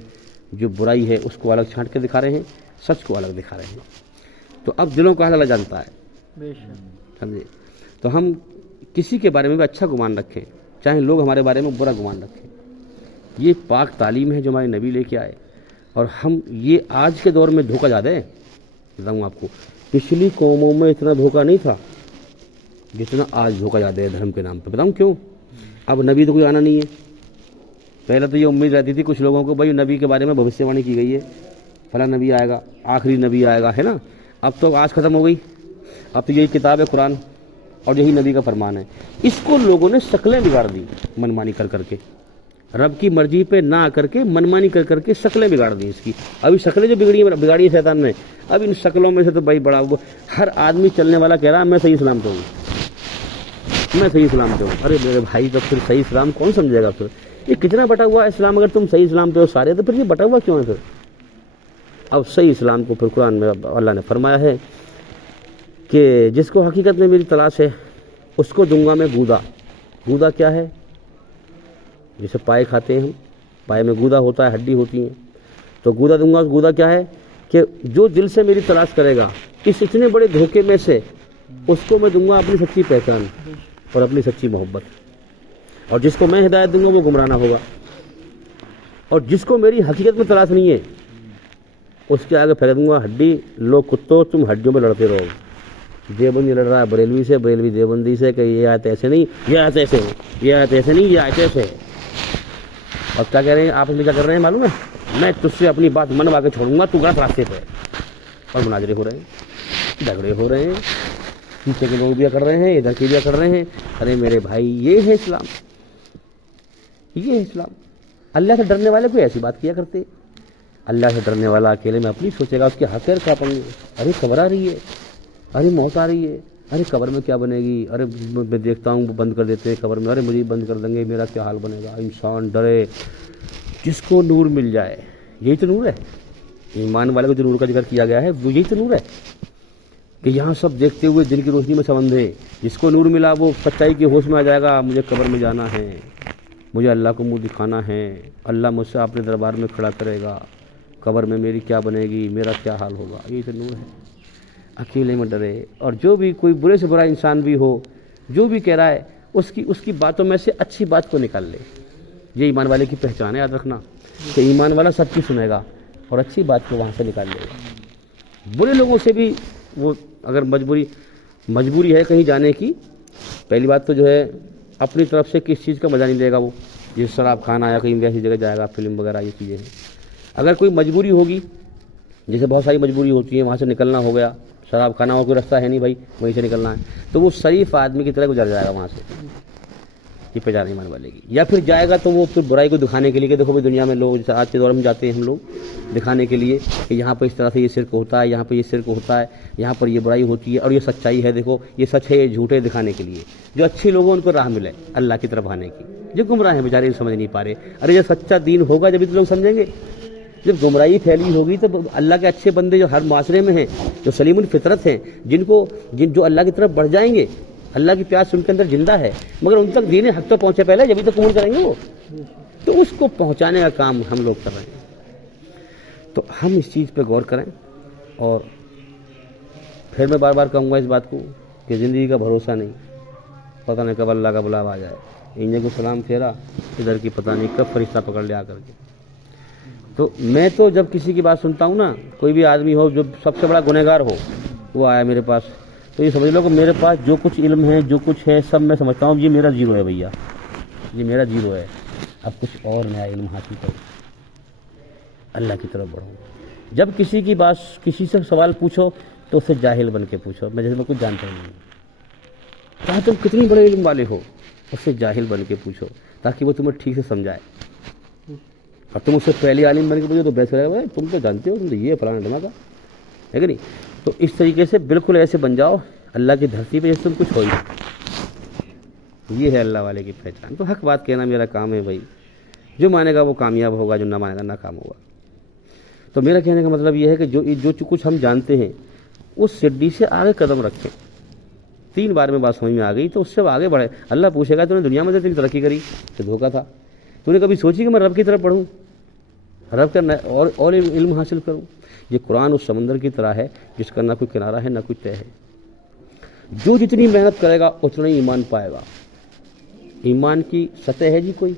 جو برائی ہے اس کو الگ چھانٹ کے دکھا رہے ہیں, سچ کو الگ دکھا رہے ہیں. تو اب دلوں کا حال اللہ جانتا ہے, سمجھے. تو ہم کسی کے بارے میں بھی اچھا گمان رکھیں, چاہے لوگ ہمارے بارے میں برا گمان رکھیں. یہ پاک تعلیم ہے جو ہمارے نبی لے کے آئے. اور ہم یہ آج کے دور میں دھوکہ زیادہ ہے, بتاؤں آپ کو, پچھلی قوموں میں اتنا دھوکہ نہیں تھا جتنا آج دھوکہ زیادہ ہے دھرم کے نام پہ. بتاؤں کیوں؟ اب نبی تو کوئی آنا نہیں ہے. پہلے تو یہ امید رہتی تھی کچھ لوگوں کو, بھائی نبی کے بارے میں بھوشیہ وانی کی گئی ہے, فلاں نبی آئے گا, آخری نبی آئے گا, ہے نا. اب تو آج ختم ہو گئی, اب تو یہی کتاب ہے قرآن اور یہی نبی کا فرمان ہے. اس کو لوگوں نے شکلیں بگاڑ دی منمانی کر کر کے, رب کی مرضی پہ نہ آ کر کے منمانی کر کر کے شکلیں بگاڑ دی اس کی. ابھی شکلیں جو بگاڑی ہے شیطان نے, اب ان شکلوں میں سے تو بھائی بڑا ہر آدمی چلنے والا کہہ رہا میں صحیح اسلام پہ ہوں, میں صحیح اسلام پہ ہوں. ارے میرے بھائی تو پھر صحیح اسلام کون سمجھے گا؟ پھر یہ کتنا بٹا ہوا ہے اسلام. اگر تم صحیح اسلام پہ ہو سارے, تو پھر یہ بٹا ہوا کیوں ہے پھر؟ اب صحیح اسلام کو پھر قرآن میں اللہ نے فرمایا ہے کہ جس کو حقیقت میں میری تلاش ہے اس کو دوں گا میں گودا. گودا کیا ہے؟ جسے پائے کھاتے ہیں ہم, پائے میں گودا ہوتا ہے, ہڈی ہوتی ہیں, تو گودا دوں گا. گودا کیا ہے کہ جو دل سے میری تلاش کرے گا اس اتنے بڑے دھوکے میں سے, اس کو میں دوں گا اپنی سچی پہچان اور اپنی سچی محبت. اور جس کو میں ہدایت دوں گا وہ گمراہ نہ ہوگا. اور جس کو میری حقیقت میں تلاش نہیں ہے اس کے آگے پھینک دوں گا ہڈی. لوگ کتوں تم ہڈیوں میں لڑتے رہو. دیوبندی لڑ رہا ہے بریلوی سے, بریلوی دیوبندی سے کہ یہ آیت ایسے نہیں, یہ آیت ایسے ہے, یہ آیت ایسے نہیں, یہ آیت ایسے ہے. اور کیا کہہ رہے ہیں آپس میں, کیا کر رہے ہیں معلوم ہے, میں تجھ سے اپنی بات منوا کے چھوڑوں گا, تو غلط راستے پہ. اور مناظرے ہو رہے ہیں, جھگڑے ہو رہے ہیں, پیچھے کے لوگ بھی کر رہے ہیں, ادھر کے بھی کر رہے ہیں. ارے میرے بھائی یہ ہے اسلام, یہ ہے اسلام. اللہ سے ڈرنے والے کوئی ایسی بات کیا کرتے. اللہ سے ڈرنے والا اکیلے میں اپنی سوچے گا, اس کے حقیر کا پڑیں گے. ارے خبر آ رہی ہے, ارے موت آ رہی ہے, ارے قبر میں کیا بنے گی, ارے میں دیکھتا ہوں بند کر دیتے ہیں قبر میں, ارے مجھے بند کر دیں گے, میرا کیا حال بنے گا. انسان ڈرے. جس کو نور مل جائے, یہی تو نور ہے. ایمان والے کو جو نور کا ذکر کیا گیا ہے وہ یہی تو نور ہے. کہ یہاں سب دیکھتے ہوئے دل کی روشنی میں سمندھے، جس کو نور ملا وہ سچائی کے ہوش میں آ جائے گا، مجھے قبر میں جانا ہے، مجھے اللہ کو منہ دکھانا ہے، اللہ مجھ سے اپنے دربار میں کھڑا کرے گا، قبر میں میری کیا بنے گی، میرا کیا حال ہوگا۔ یہ تو نور ہے۔ اکیلے میں ڈرے، اور جو بھی کوئی برے سے برا انسان بھی ہو، جو بھی کہہ رہا ہے اس کی باتوں میں سے اچھی بات کو نکال لے۔ یہ ایمان والے کی پہچان ہے، یاد رکھنا کہ ایمان والا سب کی سنے گا اور اچھی بات کو وہاں سے نکال لے گا۔ برے لوگوں سے بھی وہ اگر مجبوری ہے کہیں جانے کی، پہلی بات تو جو ہے اپنی طرف سے کس چیز کا مزہ نہیں لے گا وہ، جس شراب کھانا یا کہیں ایسی جگہ جائے گا، فلم وغیرہ یہ چیزیں ہیں۔ اگر کوئی مجبوری ہوگی، جیسے بہت ساری مجبوری ہوتی ہے، وہاں سے نکلنا ہو گیا، شراب کھانا اور کوئی رستہ ہے نہیں بھائی وہیں سے نکلنا ہے، تو وہ شریف آدمی کی طرح گزر جائے گا وہاں سے، یہ پہچان ایمان والے کی۔ یا پھر جائے گا تو وہ پھر برائی کو دکھانے کے لیے کہ دیکھو بھائی دنیا میں لوگ جیسے آج کے دور میں جاتے ہیں ہم لوگ دکھانے کے لیے کہ یہاں پر اس طرح سے یہ شرک ہوتا ہے، یہاں پر یہ شرک ہوتا ہے، یہاں پر یہ برائی ہوتی ہے اور یہ سچائی ہے، دیکھو یہ سچ ہے، یہ جھوٹ ہے، دکھانے کے لیے جو اچھے لوگوں ان کو راہ ملے اللہ کی طرف آنے کی۔ جو گمراہ ہیں بیچارے سمجھ نہیں پا رہے، ارے یہ سچا دین ہوگا جب تو لوگ سمجھیں گے۔ جب گمراہی پھیلی ہوگی تو اللہ کے اچھے بندے جو ہر معاشرے میں ہیں، جو سلیم الفطرت ہیں، جو اللہ کی طرف بڑھ جائیں گے، اللہ کی پیاس ان کے اندر زندہ ہے، مگر ان تک دین حق تو پہنچے پہلے جبھی تو قبول کریں گے وہ، تو اس کو پہنچانے کا کام ہم لوگ کر رہے ہیں۔ تو ہم اس چیز پہ غور کریں، اور پھر میں بار بار کہوں گا اس بات کو کہ زندگی کا بھروسہ نہیں، پتہ نہیں کب اللہ کا بلاوا آ جائے، انجن کو سلام پھیرا ادھر کی پتہ نہیں کب فرشتہ پکڑ لیا کر کے۔ تو میں تو جب کسی کی بات سنتا ہوں نا، کوئی بھی آدمی ہو جو سب سے بڑا گنہگار ہو وہ آیا میرے پاس، تو یہ سمجھ لو کہ میرے پاس جو کچھ علم ہے، جو کچھ ہے، سب میں سمجھتا ہوں یہ میرا زیرو ہے بھیا، یہ میرا زیرو ہے، اب کچھ اور نیا علم حاصل کروں، اللہ کی طرف بڑھوں۔ جب کسی کی بات، کسی سے سوال پوچھو تو اسے جاہل بن کے پوچھو، میں جیسے میں کچھ جانتا ہی نہیں ہوں، چاہے تم کتنی بڑے علم والے ہو اس سے جاہل بن کے پوچھو تاکہ وہ تمہیں ٹھیک سے سمجھائے۔ اور تم اس سے پہلی عالم بن کے پوچھو تو بحث کرے گا، تم تو جانتے ہو، تم تو یہ فلانا ڈھماکا ہے کہ نہیں۔ تو اس طریقے سے بالکل ایسے بن جاؤ اللہ کی دھرتی پہ جیسے تم کچھ ہو ہی نہیں۔ یہ ہے اللہ والے کی پہچان۔ تو حق بات کہنا میرا کام ہے بھائی، جو مانے گا وہ کامیاب ہوگا، جو نہ مانے گا ناکام ہوگا۔ تو میرا کہنے کا مطلب یہ ہے کہ جو کچھ ہم جانتے ہیں اس سڈی سے آگے قدم رکھیں۔ 3 بار میں بات سمجھ میں آ گئی تو اس سے آگے بڑھے۔ اللہ پوچھے گا تو نے دنیا میں اتنی ترقی کری تو دھوکا تھا، تو نے کبھی سوچی کہ میں رب کی طرف پڑھوں، رب کا اور علم حاصل کروں؟ یہ قرآن اس سمندر کی طرح ہے جس کا نہ کوئی کنارہ ہے نہ کوئی تہہ ہے۔ جو جتنی محنت کرے گا اتنا ہی ایمان پائے گا۔ ایمان کی سطح ہے جی کوئی،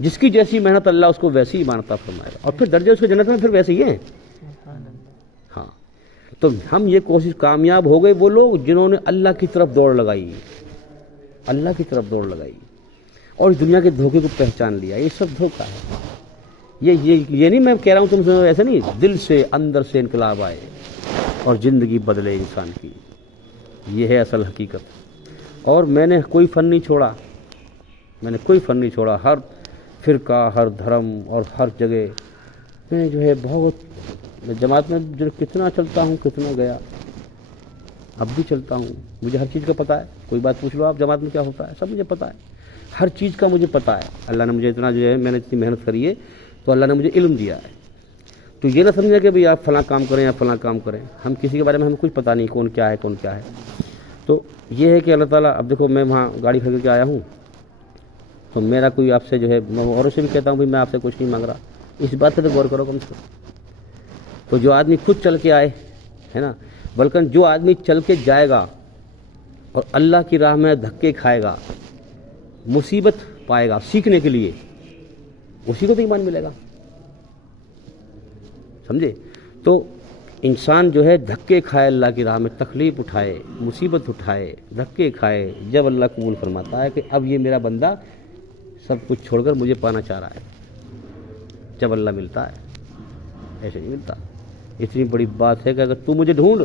جس کی جیسی محنت اللہ اس کو ویسی ایمان عطا فرمائے گا، اور پھر درجے اس کے جنت میں پھر ویسے ہی ہیں۔ ہاں، تو ہم یہ کوشش، کامیاب ہو گئے وہ لوگ جنہوں نے اللہ کی طرف دوڑ لگائی، اللہ کی طرف دوڑ لگائی اور اس دنیا کے دھوکے کو پہچان لیا۔ یہ سب دھوکہ ہے۔ یہ نہیں میں کہہ رہا ہوں تم سے، ایسا نہیں، دل سے اندر سے انقلاب آئے اور زندگی بدلے انسان کی، یہ ہے اصل حقیقت۔ اور میں نے کوئی فن نہیں چھوڑا، میں نے کوئی فن نہیں چھوڑا، ہر فرقہ، ہر دھرم اور ہر جگہ میں جو ہے بہت، جماعت میں جو کتنا چلتا ہوں، کتنا گیا، اب بھی چلتا ہوں، مجھے ہر چیز کا پتہ ہے۔ کوئی بات پوچھ لو آپ جماعت میں کیا ہوتا ہے، سب مجھے پتہ ہے، ہر چیز کا مجھے پتہ ہے۔ اللہ نے مجھے اتنا جو ہے، میں نے اتنی محنت کری ہے تو اللہ نے مجھے علم دیا ہے۔ تو یہ نہ سمجھیں کہ بھئی آپ فلاں کام کریں یا فلاں کام کریں، ہم کسی کے بارے میں ہمیں کچھ پتہ نہیں کون کیا ہے کون کیا ہے۔ تو یہ ہے کہ اللہ تعالیٰ، اب دیکھو میں وہاں گاڑی خرید کے آیا ہوں تو میرا کوئی آپ سے جو ہے، میں اوروں سے بھی کہتا ہوں بھئی میں آپ سے کچھ نہیں مانگ رہا، اس بات پہ تو غور کرو کم سے کم۔ تو جو آدمی خود چل کے آئے ہے نا، بلکہ جو آدمی چل کے جائے گا اور اللہ کی راہ میں دھکے کھائے گا، مصیبت پائے گا سیکھنے کے لیے، اسی کو تو ایمان ملے گا، سمجھے؟ تو انسان جو ہے دھکے کھائے اللہ کی راہ میں، تکلیف اٹھائے، مصیبت اٹھائے، دھکے کھائے، جب اللہ قبول فرماتا ہے کہ اب یہ میرا بندہ سب کچھ چھوڑ کر مجھے پانا چاہ رہا ہے، جب اللہ ملتا ہے، ایسے نہیں ملتا۔ اتنی بڑی بات ہے کہ اگر تو مجھے ڈھونڈ،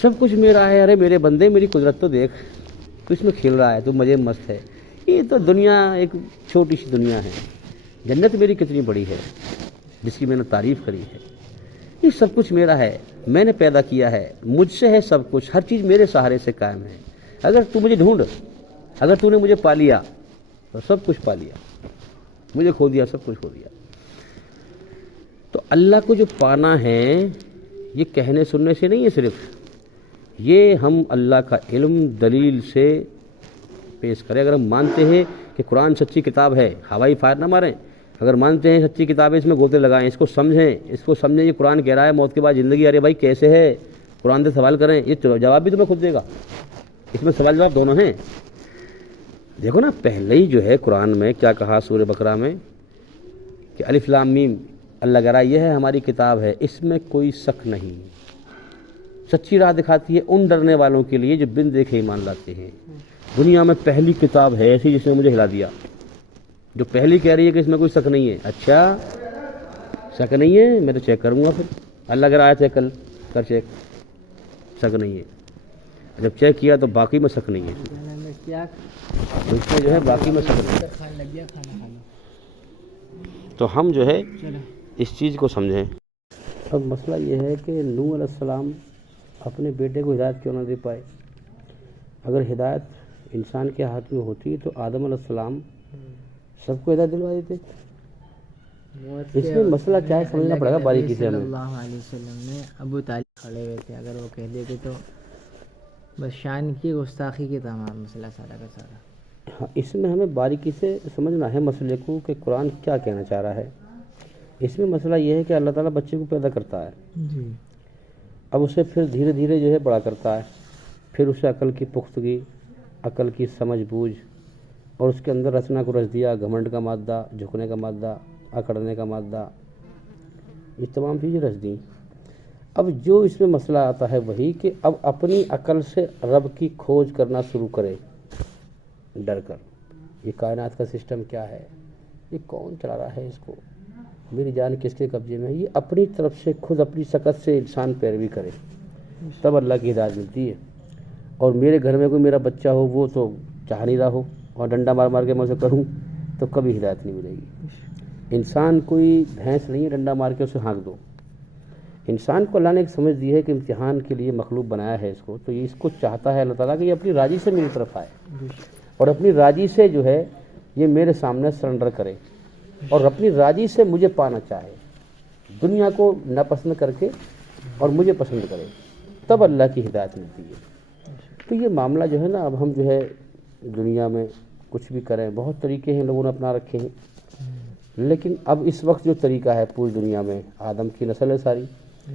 سب کچھ میرا ہے، ارے میرے بندے میری قدرت تو دیکھ، تو اس میں کھیل رہا ہے، تو مزے مست ہے۔ یہ تو دنیا ایک چھوٹی سی دنیا ہے، جنت میری کتنی بڑی ہے جس کی میں نے تعریف کری ہے۔ یہ سب کچھ میرا ہے، میں نے پیدا کیا ہے، مجھ سے ہے سب کچھ، ہر چیز میرے سہارے سے قائم ہے۔ اگر تو مجھے ڈھونڈ، اگر تو نے مجھے پا لیا تو سب کچھ پا لیا، مجھے کھو دیا سب کچھ کھو دیا۔ تو اللہ کو جو پانا ہے یہ کہنے سننے سے نہیں ہے صرف، یہ ہم اللہ کا علم دلیل سے پیش کریں. اگر ہم مانتے ہیں کہ قرآن سچی کتاب ہے، ہوائی فائر نہ ماریں. اگر مانتے ہیں سچی کتاب ہے، اس میں گوتے لگائیں، اس کو سمجھیں. یہ قرآن کہہ رہا ہے موت کے بعد زندگی. ارے بھائی کیسے ہے؟ قرآن سے سوال کریں، یہ جواب بھی تمہیں خود دے گا. اس میں سوال جواب دونوں ہیں. دیکھو نا، پہلے ہی جو ہے قرآن میں کیا کہا سورہ بقرہ میں کہ الف لام میم، اللہ کہہ رہا ہے یہ ہے ہماری کتاب ہے، اس میں کوئی شک نہیں. سچی راہ دکھاتی ہے ان ڈرنے والوں کے لیے جو بن دیکھے ایمان لاتے ہیں. دنیا میں پہلی کتاب ہے ایسی جس نے مجھے ہلا دیا، جو پہلی کہہ رہی ہے کہ اس میں کوئی شک نہیں ہے. اچھا شک نہیں ہے، میں تو چیک کروں گا. پھر اللہ کہہ رہا ہے چیک کر چیک، شک نہیں ہے. جب چیک کیا تو باقی میں شک نہیں ہے. کیا تو اس میں جو ہے باقی میں شک نہیں ہے. کھانے لگ گیا، کھانا کھا لو. تو ہم جو ہے چلو اس چیز کو سمجھیں. اب مسئلہ یہ ہے کہ نوح علیہ السلام اپنے بیٹے کو ہدایت کیوں نہ دے پائے؟ اگر ہدایت انسان کے ہاتھ میں ہوتی تو آدم علیہ السلام سب کو ہدایت دلوا دیتے. اس میں مسئلہ کیا ہے سمجھنا پڑے گا باریکی سے. صلی ہمیں اللہ علیہ وسلم نے ابو طالب کھڑے ہوئے تھے، اگر وہ کہہ دیتے تو بس شان کی گستاخی کے تمام مسئلہ سارا کا سارا. ہاں، اس میں ہمیں باریکی سے سمجھنا ہے مسئلے کو کہ قرآن کیا کہنا چاہ رہا ہے. اس میں مسئلہ یہ ہے کہ اللہ تعالیٰ بچے کو پیدا کرتا ہے، جی اب اسے پھر دھیرے دھیرے جو ہے بڑا کرتا ہے. پھر اسے عقل کی پختگی، عقل کی سمجھ بوجھ، اور اس کے اندر رچنا کو رچ دیا، گھمنڈ کا مادہ، جھکنے کا مادہ، اکڑنے کا مادہ، یہ تمام چیزیں رچ دیں. اب جو اس میں مسئلہ آتا ہے وہی کہ اب اپنی عقل سے رب کی کھوج کرنا شروع کرے ڈر کر. یہ کائنات کا سسٹم کیا ہے، یہ کون چلا رہا ہے اس کو، میری جان کس کے قبضے میں ہے. یہ اپنی طرف سے خود اپنی سکت سے انسان پیروی کرے تب اللہ کی ہدایت ملتی ہے. اور میرے گھر میں کوئی میرا بچہ ہو وہ تو چاہ نہیں رہا ہو اور ڈنڈا مار مار کے میں اسے کروں تو کبھی ہدایت نہیں ملے گی. انسان کوئی بھینس نہیں ہے ڈنڈا مار کے اسے ہانک دو. انسان کو اللہ نے ایک سمجھ دی ہے کہ امتحان کے لیے مخلوق بنایا ہے اس کو، تو یہ اس کو چاہتا ہے اللہ تعالیٰ کہ یہ اپنی راضی سے میری طرف آئے اور اپنی راضی سے جو ہے یہ میرے سامنے سرنڈر کرے اور اپنی راضی سے مجھے پانا چاہے، دنیا کو ناپسند کر کے اور مجھے پسند کرے، تب اللہ کی ہدایت ملتی ہے. تو یہ معاملہ جو ہے نا، اب ہم جو ہے دنیا میں کچھ بھی کریں، بہت طریقے ہیں لوگوں نے اپنا رکھے ہیں، لیکن اب اس وقت جو طریقہ ہے پوری دنیا میں آدم کی نسل ہے ساری،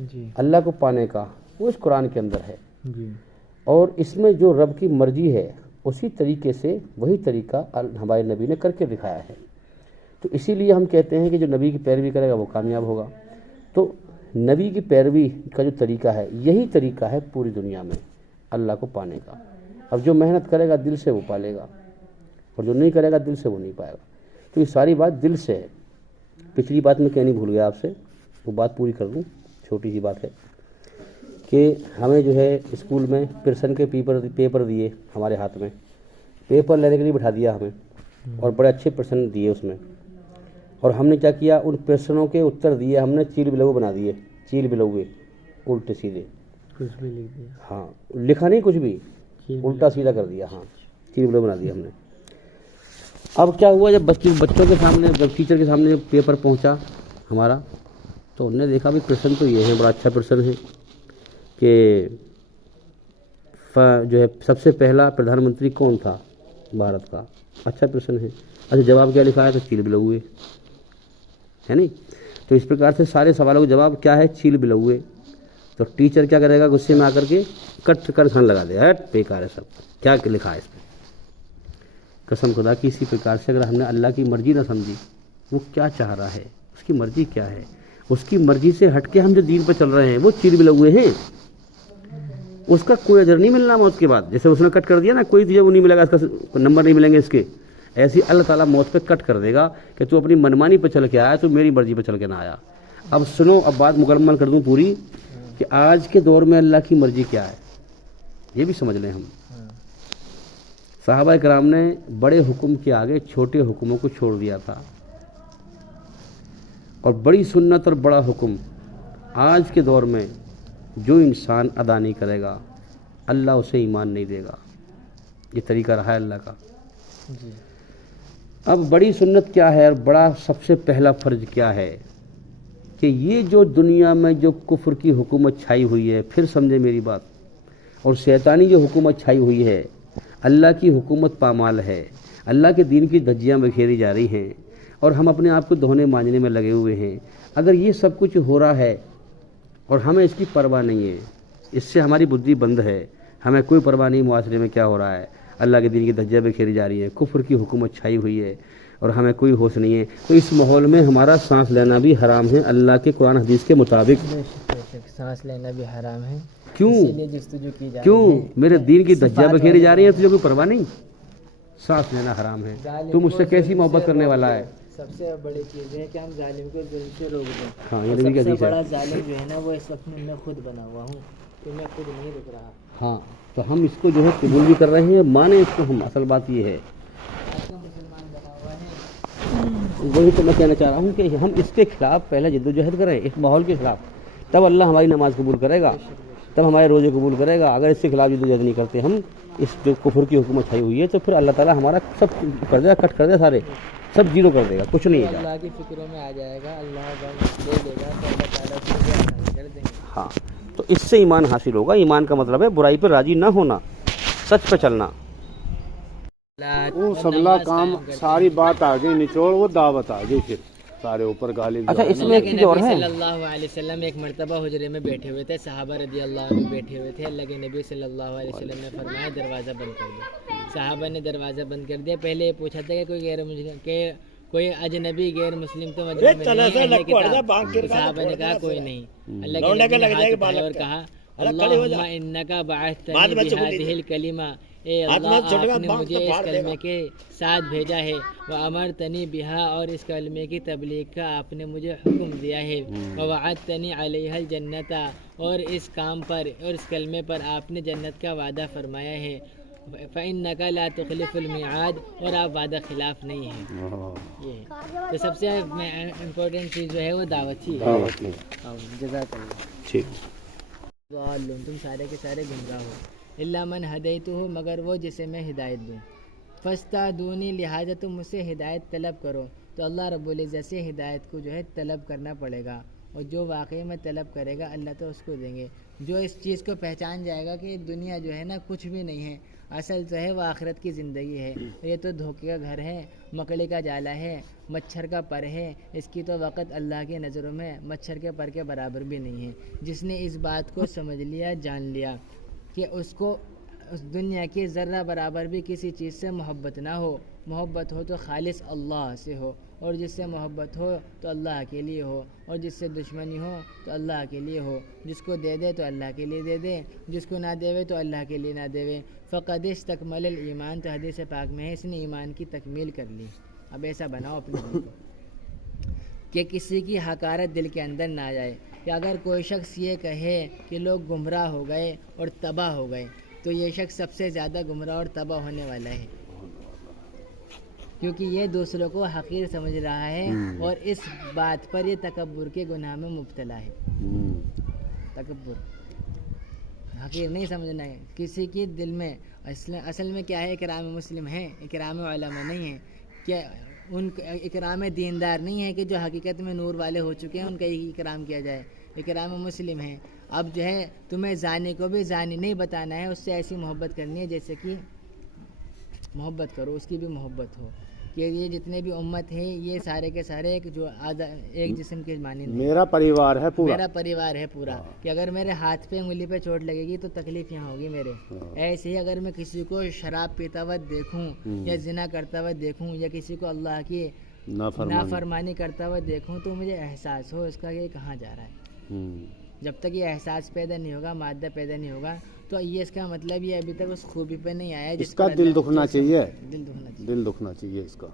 جی اللہ کو پانے کا، وہ اس قرآن کے اندر ہے. جی اور اس میں جو رب کی مرضی ہے اسی طریقے سے وہی طریقہ ہمارے نبی نے کر کے دکھایا ہے. تو اسی لیے ہم کہتے ہیں کہ جو نبی کی پیروی کرے گا وہ کامیاب ہوگا. تو نبی کی پیروی کا جو طریقہ ہے یہی طریقہ ہے پوری دنیا میں اللہ کو پانے کا. اب جو محنت کرے گا دل سے وہ پالے گا، اور جو نہیں کرے گا دل سے وہ نہیں پائے گا. تو یہ ساری بات دل سے ہے. پچھلی بات میں کہنی بھول گیا آپ سے، وہ بات پوری کر دوں. چھوٹی سی بات ہے کہ ہمیں جو ہے اسکول میں پرسن کے پیپر دیے ہمارے ہاتھ میں، پیپر لینے کے لیے بٹھا دیا ہمیں، اور بڑے اچھے پرسن دیے اس میں. اور ہم نے کیا کیا، ان پرسنوں کے اتر دیے ہم نے چیل بلو بنا دیے، چیل بلوے الٹے سیدھے. کچھ بھی لکھ دیا. ہاں لکھا نہیں کچھ بھی، الٹا سیدھا کر دیا. ہاں چیل بلو بنا دیا ہم نے. اب کیا ہوا، جب بچوں کے سامنے، جب ٹیچر کے سامنے پیپر پہنچا ہمارا، تو انہوں نے دیکھا بھی پرسن تو یہ ہے، بڑا اچھا پرسن ہے کہ جو ہے سب سے پہلا پردھان منتری کون تھا بھارت کا، اچھا پرسن ہے. اچھا جواب کیا لکھا ہے، تو چیل بلوے ہے نہیں. تو اس پرکار سے سارے سوالوں کا جواب کیا ہے، چیل بلوے. تو ٹیچر کیا کرے گا، غصے میں آ کر کے کٹ کر کھان لگا دے، ہٹ بیکار ہے سب، کیا لکھا ہے اس میں. قسم خدا کی اسی پرکار سے اگر ہم نے اللہ کی مرضی نہ سمجھی، وہ کیا چاہ رہا ہے، اس کی مرضی کیا ہے، اس کی مرضی سے ہٹ کے ہم جو دین پر چل رہے ہیں وہ چیل بلوے ہیں. اس کا کوئی اجر نہیں ملنا موت کے بعد. جیسے اس نے کٹ کر دیا نا، کوئی تجھے وہ نہیں ملے گا، اس کا نمبر نہیں ملیں گے اس کے. ایسی اللہ تعالیٰ موت پہ کٹ کر دے گا کہ تو اپنی منمانی پہ چل کے آیا، تو میری مرضی پہ چل کے نہ آیا. اب سنو، اب بات مکمل کر دوں پوری، کہ آج کے دور میں اللہ کی مرضی کیا ہے یہ بھی سمجھ لیں ہم. صحابہ کرام نے بڑے حکم کے آگے چھوٹے حکموں کو چھوڑ دیا تھا، اور بڑی سنت اور بڑا حکم آج کے دور میں جو انسان ادا نہیں کرے گا اللہ اسے ایمان نہیں دے گا. یہ طریقہ رہا ہے اللہ کا. جی اب بڑی سنت کیا ہے اور بڑا سب سے پہلا فرض کیا ہے، کہ یہ جو دنیا میں جو کفر کی حکومت چھائی ہوئی ہے، پھر سمجھے میری بات، اور شیطانی جو حکومت چھائی ہوئی ہے، اللہ کی حکومت پامال ہے، اللہ کے دین کی دھجیاں بکھیری جا رہی ہیں، اور ہم اپنے آپ کو دھونے مانجنے میں لگے ہوئے ہیں۔ اگر یہ سب کچھ ہو رہا ہے اور ہمیں اس کی پرواہ نہیں ہے، اس سے ہماری بدھی بند ہے، ہمیں کوئی پرواہ نہیں معاشرے میں کیا ہو رہا ہے، اللہ کے دین کی دھجیاں بکھیری جا رہی ہیں، کفر کی حکومت چھائی ہوئی ہے، اور ہمیں کوئی ہوش نہیں ہے، تو اس ماحول میں ہمارا سانس لینا بھی حرام ہے اللہ کے قرآن حدیث کے مطابق۔ بے شک سانس لینا بھی حرام ہے، کیوں؟ اسی لیے جستجو کی جا کیوں؟ رہی ہے میرے دین کی دھجیاں صفات بکھیری والے جا رہی ہیں، لوگ تجھے کوئی پرواہ نہیں؟ سانس لینا حرام ہے، تو مجھ سے کیسی محبت کرنے والا ہے؟ سب سے بڑی چیز ہے کہ ہم ظالم کو ظلم سے روک دیں۔ ہاں، یہ اور نبی کی سب سے حدیث ہے۔ بڑا ظالم جو ہے نا وہ اس وقت میں خود بنا ہوا ہوں، تو میں خود نہیں رک رہا۔ ہاں، تو ہم اس کو جو ہے قبول بھی کر رہے ہیں، مانے اس کو ہم، اصل بات یہ ہے، آج کا مسلمان بنا ہوا ہے۔ وہی تو میں کہنا چاہ رہا ہوں کہ ہم اس کے خلاف پہلے جدوجہد کریں، اس ماحول کے خلاف، تب اللہ ہماری نماز قبول کرے گا، تب ہمارے روزے قبول کرے گا۔ اگر اس کے خلاف جدوجہد نہیں کرتے ہم، اس جو کفر کی حکومت چھائی ہوئی ہے، تو پھر اللہ تعالیٰ ہمارا سب کر دے گا، کٹ کر دے گا، سارے سب زیرو کر دے گا، کچھ نہیں ہے۔ اللہ کی فکروں میں آ جائے گا، اللہ غم دے دے گا، تو اللہ تعالیٰ اس کو آسان کر دیں گے۔ ہاں، تو اس سے ایمان حاصل ہوگا۔ ایمان کا مطلب ہے برائی پہ راضی نہ ہونا، سچ پہ چلنا۔ وہ سبلا کام ساری بات آ گئی نچوڑ، وہ دعوت آ گئی، پھر سارے اوپر گالی۔ اچھا، اس میں ایک چیز اور ہے، صلی اللہ علیہ وسلم ایک مرتبہ حجرے میں بیٹھے ہوئے تھے، صحابہ رضی اللہ عنہ بیٹھے ہوئے تھے، اللہ کے نبی صلی اللہ علیہ وسلم نے فرمایا دروازہ بند کر دو۔ صحابہ نے دروازہ بند کر دیا۔ پہلے یہ پوچھا تھا کہ کوئی غیر مسلم، کہ کوئی اجنبی غیر مسلم تو مجمع میں نہیں ہے اہل کتاب؟ صحابہ نے کہا کوئی نہیں۔ اللہ کے نبی نے ہاتھ اٹھایا اور کہا اللہم انکا بعثتنی بہذہ الکلمہ، اے اللہ آپ نے مجھے اس کلمے کے ساتھ بھیجا ہے، وامرتنی بہا، اور اس کلمے کی تبلیغ کا آپ نے مجھے حکم دیا ہے، ووعدتنی علیہ الجنت، اور اس کام پر اور اس کلمے پر آپ نے جنت کا وعدہ فرمایا ہے، فإنک لا تخلف الميعاد، اور آپ وعدہ خلاف نہیں ہیں۔ یہ تو سب سے امپورٹنٹ چیز جو ہے وہ دعوت ہی ہے۔ جزاک اللہ۔ ٹھیک، تم سارے کے سارے گمراہ ہو، الا من ہدیتہ، مگر وہ جسے میں ہدایت دوں، فاستہدونی، لہٰذا تم مجھ سے ہدایت طلب کرو۔ تو اللہ رب العزت سے ہدایت کو جو ہے طلب کرنا پڑے گا، اور جو واقعی میں طلب کرے گا اللہ تو اس کو دیں گے۔ جو اس چیز کو پہچان جائے گا کہ دنیا جو ہے نا کچھ بھی نہیں ہے، اصل جو ہے وہ آخرت کی زندگی ہے، یہ تو دھوکے کا گھر ہے، مکڑی کا جالا ہے، مچھر کا پر ہے، اس کی تو وقت اللہ کی نظروں میں مچھر کے پر کے برابر بھی نہیں ہے۔ جس نے اس بات کو سمجھ لیا، جان لیا کہ اس کو اس دنیا کی ذرہ برابر بھی کسی چیز سے محبت نہ ہو، محبت ہو تو خالص اللہ سے ہو، اور جس سے محبت ہو تو اللہ کے لیے ہو، اور جس سے دشمنی ہو تو اللہ کے لیے ہو، جس کو دے دے تو اللہ کے لیے دے دے، جس کو نہ دے تو اللہ کے لیے نہ دے۔ فقد استکمل الایمان، تو حدیث پاک میں ہے اس نے ایمان کی تکمیل کر لی۔ اب ایسا بناؤ اپنے دل کو کہ کسی کی حقارت دل کے اندر نہ جائے، کہ اگر کوئی شخص یہ کہے کہ لوگ گمراہ ہو گئے اور تباہ ہو گئے، تو یہ شخص سب سے زیادہ گمراہ اور تباہ ہونے والا ہے، کیونکہ یہ دوسروں کو حقیر سمجھ رہا ہے، اور اس بات پر یہ تکبر کے گناہ میں مبتلا ہے۔ تکبر، حقیر نہیں سمجھنا ہے کسی کی دل میں۔ اصل میں کیا ہے، اکرام مسلم ہے، اکرام علماء نہیں ہے، کہ ان اکرام دیندار نہیں ہے کہ جو حقیقت میں نور والے ہو چکے ہیں ان کا اکرام کیا جائے، اکرام مسلم ہے۔ اب جو ہے تمہیں زانی کو بھی زانی نہیں بتانا ہے، اس سے ایسی محبت کرنی ہے جیسے کہ محبت کرو، اس کی بھی محبت ہو، کہ یہ جتنے بھی امت ہیں یہ سارے کے سارے ایک جسم کے مانند ہیں۔ میرا پریوار ہے پورا، میرا پریوار ہے پورا، کہ اگر میرے ہاتھ پہ انگلی پہ چوٹ لگے گی تو تکلیف یہاں ہوگی میرے۔ ایسے ہی اگر میں کسی کو شراب پیتا ہوا دیکھوں، یا زنا کرتا ہوا دیکھوں، یا کسی کو اللہ کی نافرمانی کرتا ہوا دیکھوں، تو مجھے احساس ہو اس کا کہ یہ کہاں جا رہا ہے۔ جب تک یہ احساس پیدا نہیں ہوگا، مادہ پیدا نہیں ہوگا، تو یہ اس کا مطلب یہ ابھی تک اس خوبی پہ نہیں آیا اس کا دل دکھنا چاہیے، دل دکھنا چاہیے اس کا۔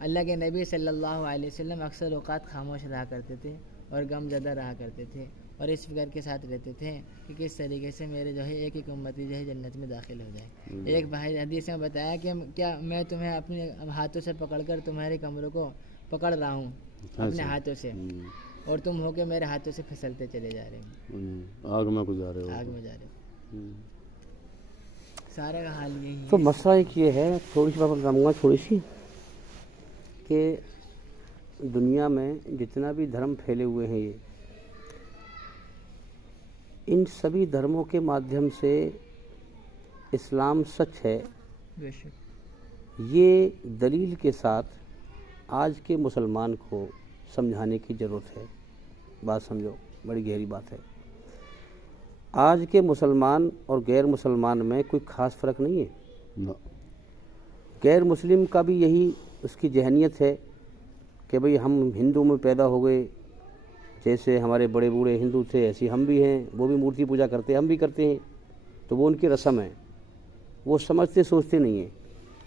اللہ کے نبی صلی اللہ علیہ وسلم اکثر اوقات خاموش رہا کرتے تھے اور غم زدہ رہا کرتے تھے، اور اس فکر کے ساتھ رہتے تھے کہ کس طریقے سے میرے جو ہے ایک ایک امتی جو ہے جنت میں داخل ہو جائے۔ ایک بھائی حدیث میں بتایا کہ کیا میں تمہیں اپنے ہاتھوں سے پکڑ کر تمہارے کمروں کو پکڑ رہا ہوں اپنے ہاتھوں سے، اور تم ہو کے میرے ہاتھوں سے پھسلتے چلے جا رہے ہو، آگ میں گزارے ہو، آگ میں جا رہے ہو۔ سارے کا حال یہی ہے۔ تو مسئلہ ایک یہ ہے، تھوڑی سی بات بتاؤں گا، تھوڑی سی، کہ دنیا میں جتنا بھی دھرم پھیلے ہوئے ہیں ان سبھی دھرموں کے مادھیم سے اسلام سچ ہے، بے شک یہ دلیل کے ساتھ آج کے مسلمان کو سمجھانے کی ضرورت ہے۔ بات سمجھو، بڑی گہری بات ہے۔ آج کے مسلمان اور غیر مسلمان میں کوئی خاص فرق نہیں ہے۔ نہ غیر مسلم کا بھی یہی اس کی ذہنیت ہے کہ بھئی ہم ہندو میں پیدا ہو گئے، جیسے ہمارے بڑے بوڑھے ہندو تھے ایسی ہم بھی ہیں، وہ بھی مورتی پوجا کرتے ہیں، ہم بھی کرتے ہیں، تو وہ ان کی رسم ہے، وہ سمجھتے سوچتے نہیں ہیں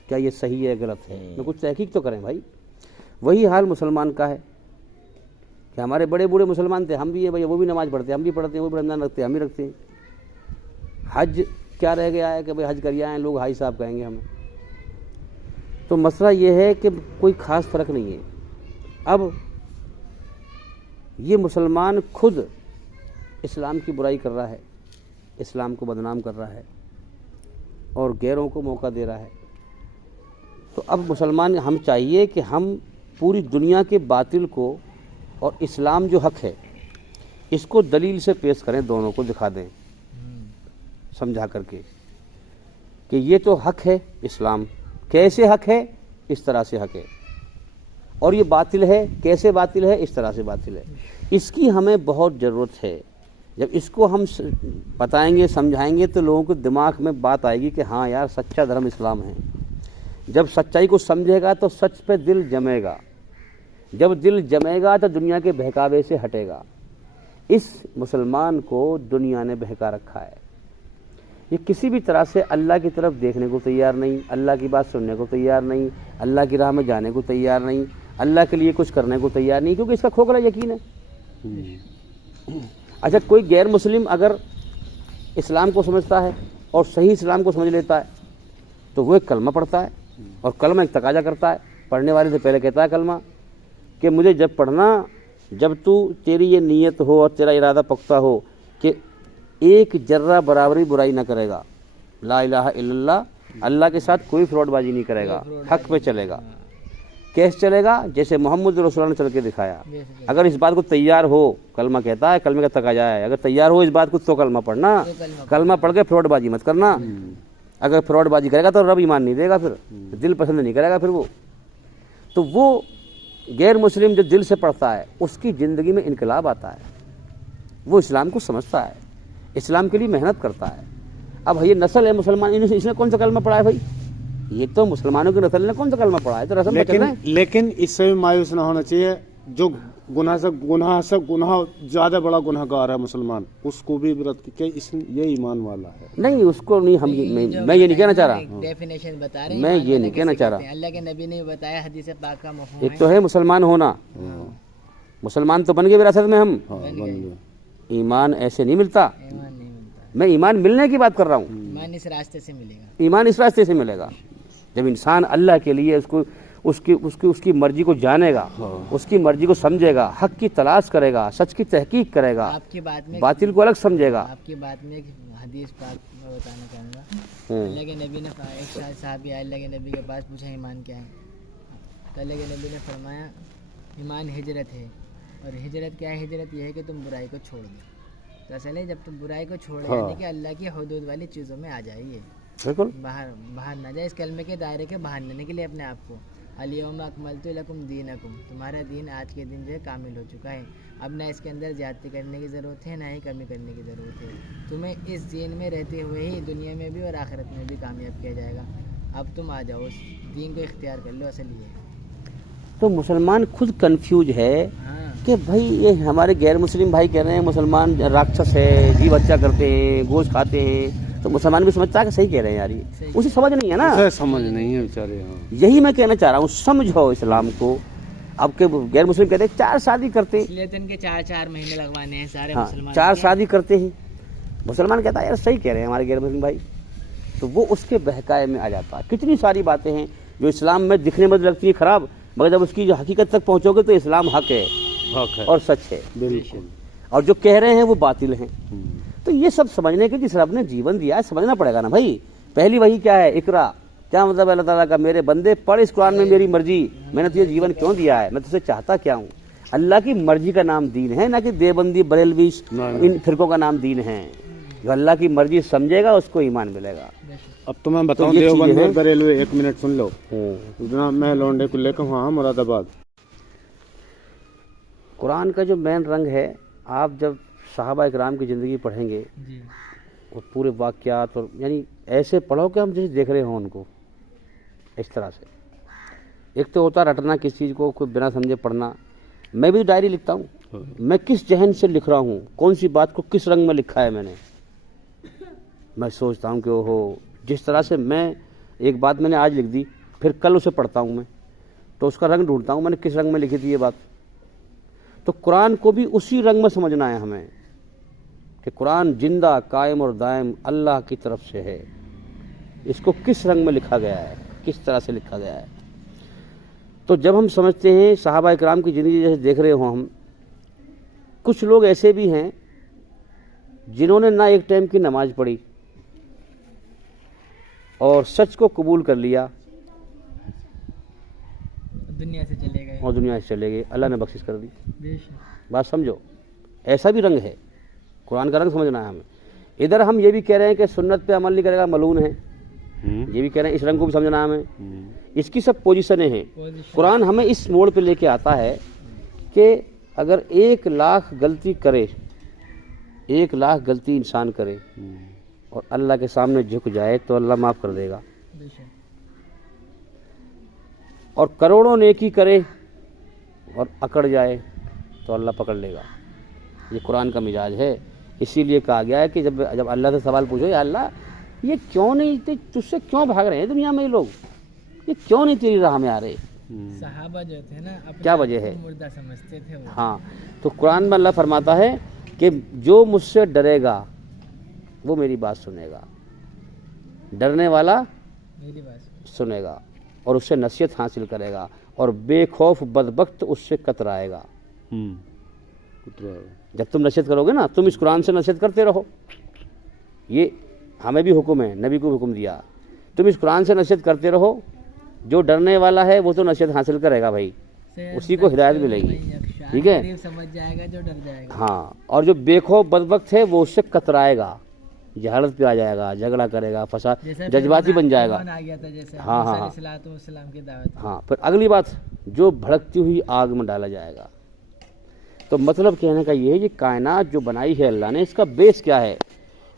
کیا یہ صحیح ہے غلط ہے، میں کچھ تحقیق تو کریں بھائی۔ وہی حال مسلمان کا ہے کہ ہمارے بڑے بوڑھے مسلمان تھے، ہم بھی ہیں بھائی، وہ بھی نماز پڑھتے ہیں، ہم بھی پڑھتے ہیں، وہ بھی رمضان رکھتے ہیں، ہم بھی رکھتے ہیں۔ حج کیا رہ گیا ہے کہ بھئی حج کر آئے ہیں، لوگ حاجی صاحب کہیں گے ہمیں۔ تو مسئلہ یہ ہے کہ کوئی خاص فرق نہیں ہے۔ اب یہ مسلمان خود اسلام کی برائی کر رہا ہے، اسلام کو بدنام کر رہا ہے اور غیروں کو موقع دے رہا ہے۔ تو اب مسلمان ہم چاہیے کہ ہم پوری دنیا کے باطل کو اور اسلام جو حق ہے اس کو دلیل سے پیش کریں، دونوں کو دکھا دیں سمجھا کر کے کہ یہ تو حق ہے، اسلام کیسے حق ہے، اس طرح سے حق ہے، اور یہ باطل ہے، کیسے باطل ہے، اس طرح سے باطل ہے۔ اس کی ہمیں بہت ضرورت ہے۔ جب اس کو ہم بتائیں گے، سمجھائیں گے، تو لوگوں کے دماغ میں بات آئے گی کہ ہاں یار سچا دھرم اسلام ہے۔ جب سچائی کو سمجھے گا تو سچ پہ دل جمے گا، جب دل جمے گا تو دنیا کے بہکاوے سے ہٹے گا۔ اس مسلمان کو دنیا نے بہکا رکھا ہے، یہ کسی بھی طرح سے اللہ کی طرف دیکھنے کو تیار نہیں، اللہ کی بات سننے کو تیار نہیں، اللہ کی راہ میں جانے کو تیار نہیں، اللہ کے لیے کچھ کرنے کو تیار نہیں، کیونکہ اس کا کھوکھلا یقین ہے۔ اچھا، کوئی غیر مسلم اگر اسلام کو سمجھتا ہے اور صحیح اسلام کو سمجھ لیتا ہے تو وہ ایک کلمہ پڑھتا ہے، اور کلمہ ایک تقاضا کرتا ہے، پڑھنے والے سے پہلے کہتا ہے کلمہ کہ مجھے جب پڑھنا، جب تیری یہ نیت ہو اور تیرا ارادہ پختہ ہو کہ ایک ذرہ برابری برائی نہ کرے گا، لا الہ الا اللہ، اللہ کے ساتھ کوئی فراڈ بازی نہیں کرے گا، حق پہ چلے گا۔ کیسے چلے گا؟ جیسے محمد رسول اللہ نے چل کے دکھایا۔ اگر اس بات کو تیار ہو، کلمہ کہتا ہے، کلمے کا تقاضا ہے، اگر تیار ہو اس بات کو تو کلمہ پڑھنا، کلمہ پڑھ کے فراڈ بازی مت کرنا۔ اگر فراڈ بازی کرے گا تو رب ایمان نہیں دے گا، پھر دل پسند نہیں کرے گا پھر وہ۔ تو وہ غیر مسلم جو دل سے پڑھتا ہے اس کی زندگی میں انقلاب آتا ہے، وہ اسلام کو سمجھتا ہے، اسلام کے لیے محنت کرتا ہے۔ اب یہ نسل ہے مسلمان، اس نے کون سا کلمہ پڑھا ہے بھائی؟ یہ تو مسلمانوں کی نسل نے کون سا کلمہ پڑھا ہے؟ تو رسم بچنا ہے۔ لیکن اس سے بھی مایوس نہ ہونا چاہیے، جو گناہ سے گناہ زیادہ بڑا گناہ گار ہے مسلمان، اس کو بھی عبرت کہ یہ ایمان والا ہے۔ نہیں، اس کو نہیں، میں یہ نہیں کہنا چاہ رہا، ڈیفینیشن بتا رہے ہیں، میں یہ نہیں کہنا چاہ رہا۔ اللہ کے نبی نے بتایا، حدیث پاک کا مفہوم ایک تو ہے مسلمان ہونا، مسلمان تو بن گئے وراثت میں ہم، ایمان ایسے نہیں ملتا۔ ایمان نہیں ملتا، میں ایمان ملنے کی بات کر رہا ہوں، ایمان اس راستے سے ملے گا۔ ایمان اس راستے سے ملے گا جب انسان اللہ کے لیے اس کی مرضی کو جانے گا، اس کی مرضی کو سمجھے گا، حق کی تلاش کرے گا، سچ کی تحقیق کرے گا، آپ کی بات میں باطل کو الگ سمجھے گا۔ آپ کی بات میں ایک حدیث پاک میں بتانا چاہوں گا۔ اللہ کے نبی نے ایک صحابی آئے اللہ کے نبی کے پاس، پوچھا ایمان کیا ہے؟ تو اللہ کے نبی نے فرمایا ایمان ہجرت ہے۔ اور ہجرت کیا ہے؟ ہجرت یہ ہے کہ تم برائی کو چھوڑ دو۔ تو اصل ہے جب تم برائی کو چھوڑ دو، یعنی کہ اللہ کی حدود والی چیزوں میں آ جائیے، بالکل باہر نہ جائے، اس کلمے کے دائرے کے باہر لینے کے لیے اپنے آپ کو۔ الیوم اکملت لکم دینکم، تمہارا دین آج کے دن جو ہے کامل ہو چکا ہے، اب نہ اس کے اندر زیادتی کرنے کی ضرورت ہے، نہ ہی کمی کرنے کی ضرورت ہے۔ تمہیں اس دین میں رہتے ہوئے ہی دنیا میں بھی اور آخرت میں بھی کامیاب کیا جائے گا۔ اب تم آ جاؤ، اس دین کو اختیار کر لو، اصل یہ ہے۔ تو مسلمان خود کنفیوز ہے کہ بھائی یہ ہمارے غیر مسلم بھائی کہہ رہے ہیں مسلمان راکشس ہے، جی بچہ کرتے ہیں، گوشت کھاتے ہیں، تو مسلمان بھی سمجھتا ہے کہ صحیح کہہ رہے ہیں یار، یہ اسے سمجھ نہیں ہے نا، سمجھ نہیں ہے بیچارے۔ یہی میں کہنا چاہ رہا ہوں، سمجھو اسلام کو۔ اب کے غیر مسلم کہتے ہیں 4 شادی کرتے ہیں، اس لیے تو ان کے 4 مہینے لگوانے ہیں سارے مسلمان، 4 شادی کرتے ہیں۔ مسلمان کہتا ہے یار صحیح کہہ رہے ہیں ہمارے غیر مسلم بھائی، تو وہ اس کے بہکائے میں آ جاتا ہے۔ کتنی ساری باتیں ہیں جو اسلام میں دکھنے میں لگتی ہیں خراب، مگر جب اس کی جو حقیقت تک پہنچو گے تو اسلام حق ہے اور سچ ہے، بالکل، اور جو کہہ رہے ہیں وہ باطل ہیں۔ تو یہ سب سمجھنے کے جس رب نے جیون دیا ہے سمجھنا پڑے گا نا بھائی۔ پہلی وہی کیا ہے؟ اقرا، کیا مطلب ہے اللہ تعالیٰ کا؟ میرے بندے پڑھ اس قرآن میں میری مرضی، میں نے تجھے جیون کیوں دیا ہے، میں تجھے چاہتا کیا ہوں۔ اللہ کی مرضی کا نام دین ہے، نہ کہ دیوبندی بریلوی نہیں۔ ان فرقوں کا نام دین ہے۔ جو اللہ کی مرضی سمجھے گا اس کو ایمان ملے گا۔ اب تو میں بتاؤں تو یہ دیوبند چیزیں اور ہیں۔ بریلوی، ایک منٹ سن لو جناب، میں لونڈے کو لے کر وہاں مراد آباد، قرآن کا جو مین رنگ ہے، آپ جب صحابہ اکرام کی زندگی پڑھیں گے جی اور پورے واقعات، اور یعنی ایسے پڑھو کہ ہم جیسے دیکھ رہے ہوں ان کو، اس طرح سے۔ ایک تو ہوتا رٹنا کس چیز کو، کوئی بنا سمجھے پڑھنا۔ میں بھی ڈائری لکھتا ہوں، میں کس ذہن سے لکھ رہا ہوں، کون سی بات کو کس رنگ میں لکھا ہے میں نے، میں سوچتا ہوں کہ اوہو، جس طرح سے میں ایک بات میں نے آج لکھ دی، پھر کل اسے پڑھتا ہوں میں، تو اس کا رنگ ڈھونڈتا ہوں میں نے کس رنگ میں لکھی تھی یہ بات۔ تو قرآن کو بھی اسی رنگ میں سمجھنا ہے ہمیں کہ قرآن زندہ، قائم اور دائم اللہ کی طرف سے ہے، اس کو کس رنگ میں لکھا گیا ہے، کس طرح سے لکھا گیا ہے۔ تو جب ہم سمجھتے ہیں صحابہ اکرام کی زندگی جیسے دیکھ رہے ہوں ہم، کچھ لوگ ایسے بھی ہیں جنہوں نے نہ ایک ٹائم کی نماز پڑھی اور سچ کو قبول کر لیا دنیا سے چلے گئے۔ اور دنیا سے چلے گئے، اللہ نے بخشش کر دی۔ بے شک۔ بات سمجھو، ایسا بھی رنگ ہے، قرآن کا رنگ سمجھنا ہے ہمیں۔ ادھر ہم یہ بھی کہہ رہے ہیں کہ سنت پہ عمل نہیں کرے گا ملعون ہے، یہ بھی کہہ رہے ہیں، اس رنگ کو بھی سمجھنا ہے ہمیں۔ اس کی سب پوزیشنیں ہیں۔ قرآن ہمیں اس موڑ پہ لے کے آتا ہے کہ اگر 1,00,000 غلطی کرے، 1,00,000 غلطی انسان کرے اور اللہ کے سامنے جھک جائے تو اللہ معاف کر دے گا، بے شک۔ اور کروڑوں نیکی کرے اور اکڑ جائے تو اللہ پکڑ لے گا۔ یہ قرآن کا مزاج ہے۔ اسی لیے کہا گیا ہے کہ جب اللہ سے سوال پوچھو، یا اللہ یہ کیوں نہیں، تجھ سے کیوں بھاگ رہے ہیں دنیا میں یہ لوگ، یہ کیوں نہیں تیری راہ میں آ رہے، صحابہ جو تھے نا اپنے کیا آپ وجہ کو ہے؟ مردہ سمجھتے تھے وہ۔ ہاں، تو قرآن میں اللہ فرماتا ہے کہ جو مجھ سے ڈرے گا وہ میری بات سنے گا، ڈرنے والا میری بات سنے گا اور اس سے نصیحت حاصل کرے گا، اور بے خوف بدبخت اس سے کترائے گا۔ جب تم نصیحت کرو گے نا، تم اس قرآن سے نصیحت کرتے رہو، یہ ہمیں بھی حکم ہے، نبی کو بھی حکم دیا، تم اس قرآن سے نصیحت کرتے رہو، جو ڈرنے والا ہے وہ تو نصیحت حاصل کرے گا بھائی، اسی کو ہدایت ملے گی، ٹھیک ہے؟ قریب سمجھ جائے گا جو ڈر جائے گا۔ ہاں، اور جو بے خوف بدبخت ہے وہ اس سے کترائے گا، جہالت پہ آ جائے گا، جھگڑا کرے گا، فساد، جیسے جذباتی بن جائے گا۔ فرعون آ گیا تھا جیسے ہاں، ہاں، ہاں۔ موسیٰ علیہ السلام کی دعوت۔ ہاں، پھر اگلی بات، جو بھڑکتی ہوئی آگ میں ڈالا جائے گا۔ تو مطلب کہنے کا یہ ہے کہ کائنات جو بنائی ہے اللہ نے، اس کا بیس کیا ہے؟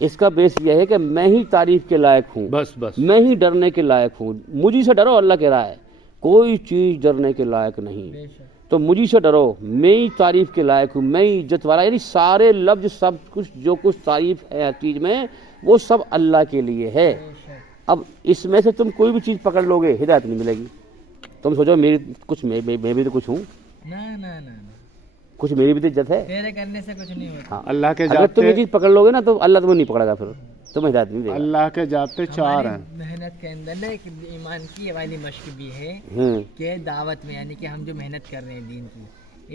اس کا بیس یہ ہے کہ میں ہی تعریف کے لائق ہوں، بس بس، میں ہی ڈرنے کے لائق ہوں، مجھے سے ڈرو، اللہ کہہ رہا ہے کوئی چیز ڈرنے کے لائق نہیں، بے شک۔ تو مجھے سے ڈرو، میں ہی تعریف کے لائق ہوں، میں ہی عزت والا، یعنی سارے لفظ، سب کچھ جو کچھ تعریف ہے ہر چیز میں، وہ سب اللہ کے لیے ہے۔ بے شک۔ اب اس میں سے تم کوئی بھی چیز پکڑ لو گے، ہدایت نہیں ملے گی۔ تم سوچو میری کچھ، میں بھی تو کچھ ہوں، نہ کچھ میری بھی تو عزت ہے۔ تیرے کرنے سے کچھ نہیں ہوتا۔ ہاں، اللہ کے اگر تم یہ جاتے، چیز پکڑ لو گے نا تو اللہ تمہیں نہیں پکڑے گا، پھر تمہیں ہدایت نہیں دے گا۔ اللہ کے جاتے چار ہیں۔ ہماری محنت کے اندر نا ایک ایمان کی والی مشق بھی ہے ہوں، کہ دعوت میں، یعنی کہ ہم جو محنت کر رہے ہیں دین کی،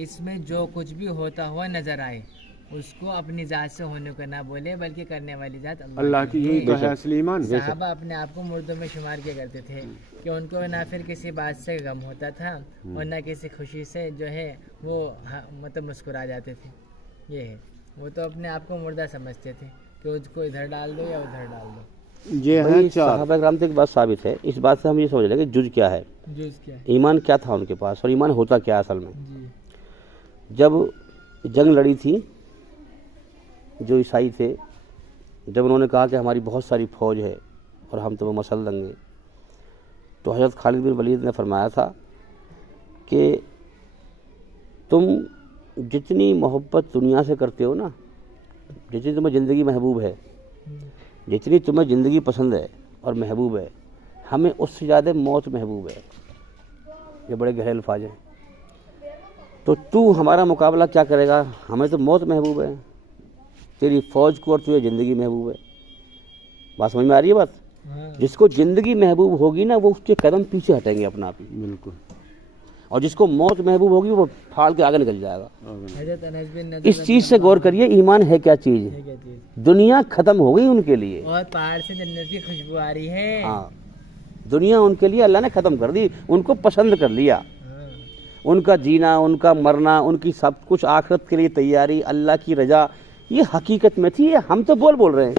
اس میں جو کچھ بھی ہوتا ہوا نظر آئے اس کو اپنی ذات سے ہونے کو نہ بولے، بلکہ کرنے والی ذات اللہ کی یہی تو ہے اصلی ایمان۔ صحابہ اپنے آپ کو مردوں میں شمار کیا کرتے تھے کہ ان کو نہ پھر کسی بات سے غم ہوتا تھا اور نہ کسی خوشی سے جو ہے وہ مطلب مسکرا جاتے تھے۔ یہ ہے، وہ تو اپنے آپ کو مردہ سمجھتے تھے کہ اس کو ادھر ڈال دو یا ادھر ڈال دو۔ یہ ہیں بھائی چار۔ صحابہ کرام سے ایک بات ثابت ہے، اس بات سے ہم یہ سمجھ لیں کہ جز کیا ہے، جز کیا ہے؟ ایمان کیا تھا ان کے پاس، اور ایمان ہوتا کیا اصل میں۔ جی جب جنگ لڑی تھی، جو عیسائی تھے، جب انہوں نے کہا کہ ہماری بہت ساری فوج ہے اور ہم تمہیں مسل دیں گے، تو حضرت خالد بن ولید نے فرمایا تھا کہ تم جتنی محبت دنیا سے کرتے ہو نا، جتنی تمہیں زندگی محبوب ہے، جتنی تمہیں زندگی پسند ہے اور محبوب ہے، ہمیں اس سے زیادہ موت محبوب ہے۔ یہ بڑے گہرے الفاظ ہیں۔ تو تو ہمارا مقابلہ کیا کرے گا؟ ہمیں تو موت محبوب ہے، تیری فوج کو اور تجھے زندگی محبوب ہے۔ بات سمجھ میں آ رہی ہے بات؟ ہاں، جس کو زندگی محبوب ہوگی نا، وہ اس کے قدم پیچھے ہٹیں گے اپنا آپ ہی، بالکل۔ اور جس کو موت محبوب ہوگی وہ پھاڑ کے آگے نکل جائے گا۔ حضرت انس بن نضر اس چیز سے غور کریے، ایمان ہے کیا چیز؟ ہے کیا چیز؟ دنیا ختم ہو گئی ان کے لیے، اور پہاڑ سے جنت کی خوشبو آ رہی ہے۔ ہاں، دنیا ان کے لیے اللہ نے ختم کر دی، ان کو پسند کر لیا، ہاں، ان کا جینا، ان کا مرنا، ان کی سب کچھ آخرت کے لیے تیاری، اللہ کی رضا، یہ حقیقت میں تھی. یہ ہم تو بول رہے ہیں.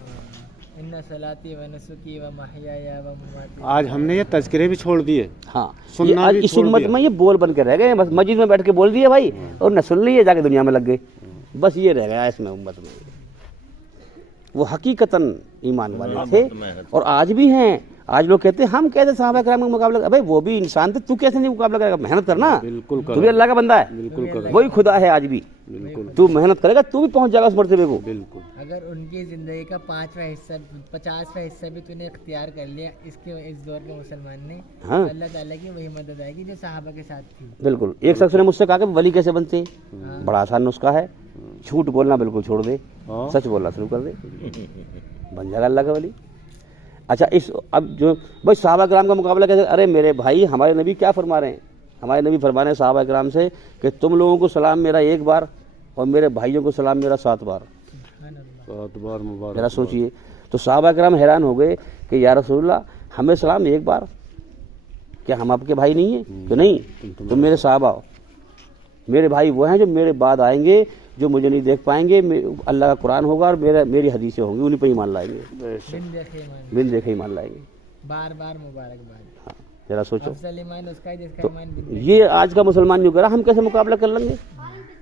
ان صلاتی و نسکی و محیای و مماتی. آج ہم نے یہ تذکرے بھی چھوڑ دیے. ہاں سننا یہ آج بھی اس چھوڑ امت دیا. میں یہ بول بن کے رہ گئے ہیں. بس مسجد میں بیٹھ کے بول دیے بھائی، اور نہ سن لیے، جا کے دنیا میں لگ گئے. بس یہ رہ گیا اس میں امت میں. وہ حقیقتاً ایمان والے تھے اور آج بھی ہیں. آج لوگ کہتے ہیں ہم کہتے صحابہ کرام کا مقابلہ ابے وہ بھی انسان تھے، تو کیسے نہیں مقابلہ کرے گا؟ محنت کرنا. بالکل تو بھی اللہ کا بندہ ہے، بالکل کرو. وہی خدا ہے آج بھی. بالکل تو محنت کرے گا تو بھی پہنچ جائے گا اس مرتبے کو. بالکل. اگر ان کی زندگی کا 5واں حصہ 50واں حصہ بھی تو نے اختیار کر لیا اس دور کے مسلمان نے، ہاں تو اللہ تعالیٰ کی وہی مدد آئے گی جو صحابہ کے ساتھ تھی. بالکل. ایک شخص نے مجھ سے کہا کہ ولی کیسے بنتے ہیں؟ بڑا آسان نسخہ ہے، جھوٹ بولنا بالکل چھوڑ دے، ہاں. سچ بولنا شروع کر دے، بن جائے گا اللہ کا ولی. اچھا اب جو بھائی صحابہ کرام کا مقابلہ کیسے؟ ارے میرے بھائی، ہمارے نبی کیا فرما رہے ہیں؟ ہمارے نبی فرما رہے ہیں صحابہ کرام سے کہ تم لوگوں کو سلام میرا 1 بار اور میرے بھائیوں کو سلام میرا 7 بار. سبحان اللہ. 7 بار مبارک. ذرا سوچئے. تو صحابہ کرام حیران ہو گئے کہ یا رسول اللہ ہمیں سلام 1 بار، کیا ہم آپ کے بھائی نہیں ہیں؟ کہ نہیں، تم میرے صحابہ ہو. میرے بھائی وہ ہیں جو میرے بعد آئیں گے، جو مجھے نہیں دیکھ پائیں گے. اللہ کا قرآن ہوگا اور میری حدیثیں ہوں گی، انہیں پہ ایمان لائیں گے، بن دیکھے ایمان، بن دیکھے ایمان لائیں گے. بار بار مبارکباد. ہاں ذرا سوچو. افضل ایمان اس کا ہے جس کا تو ایمان بن دیکھے. یہ آج کا مسلمان جو کرا، ہم کیسے مقابلہ کر لیں گے؟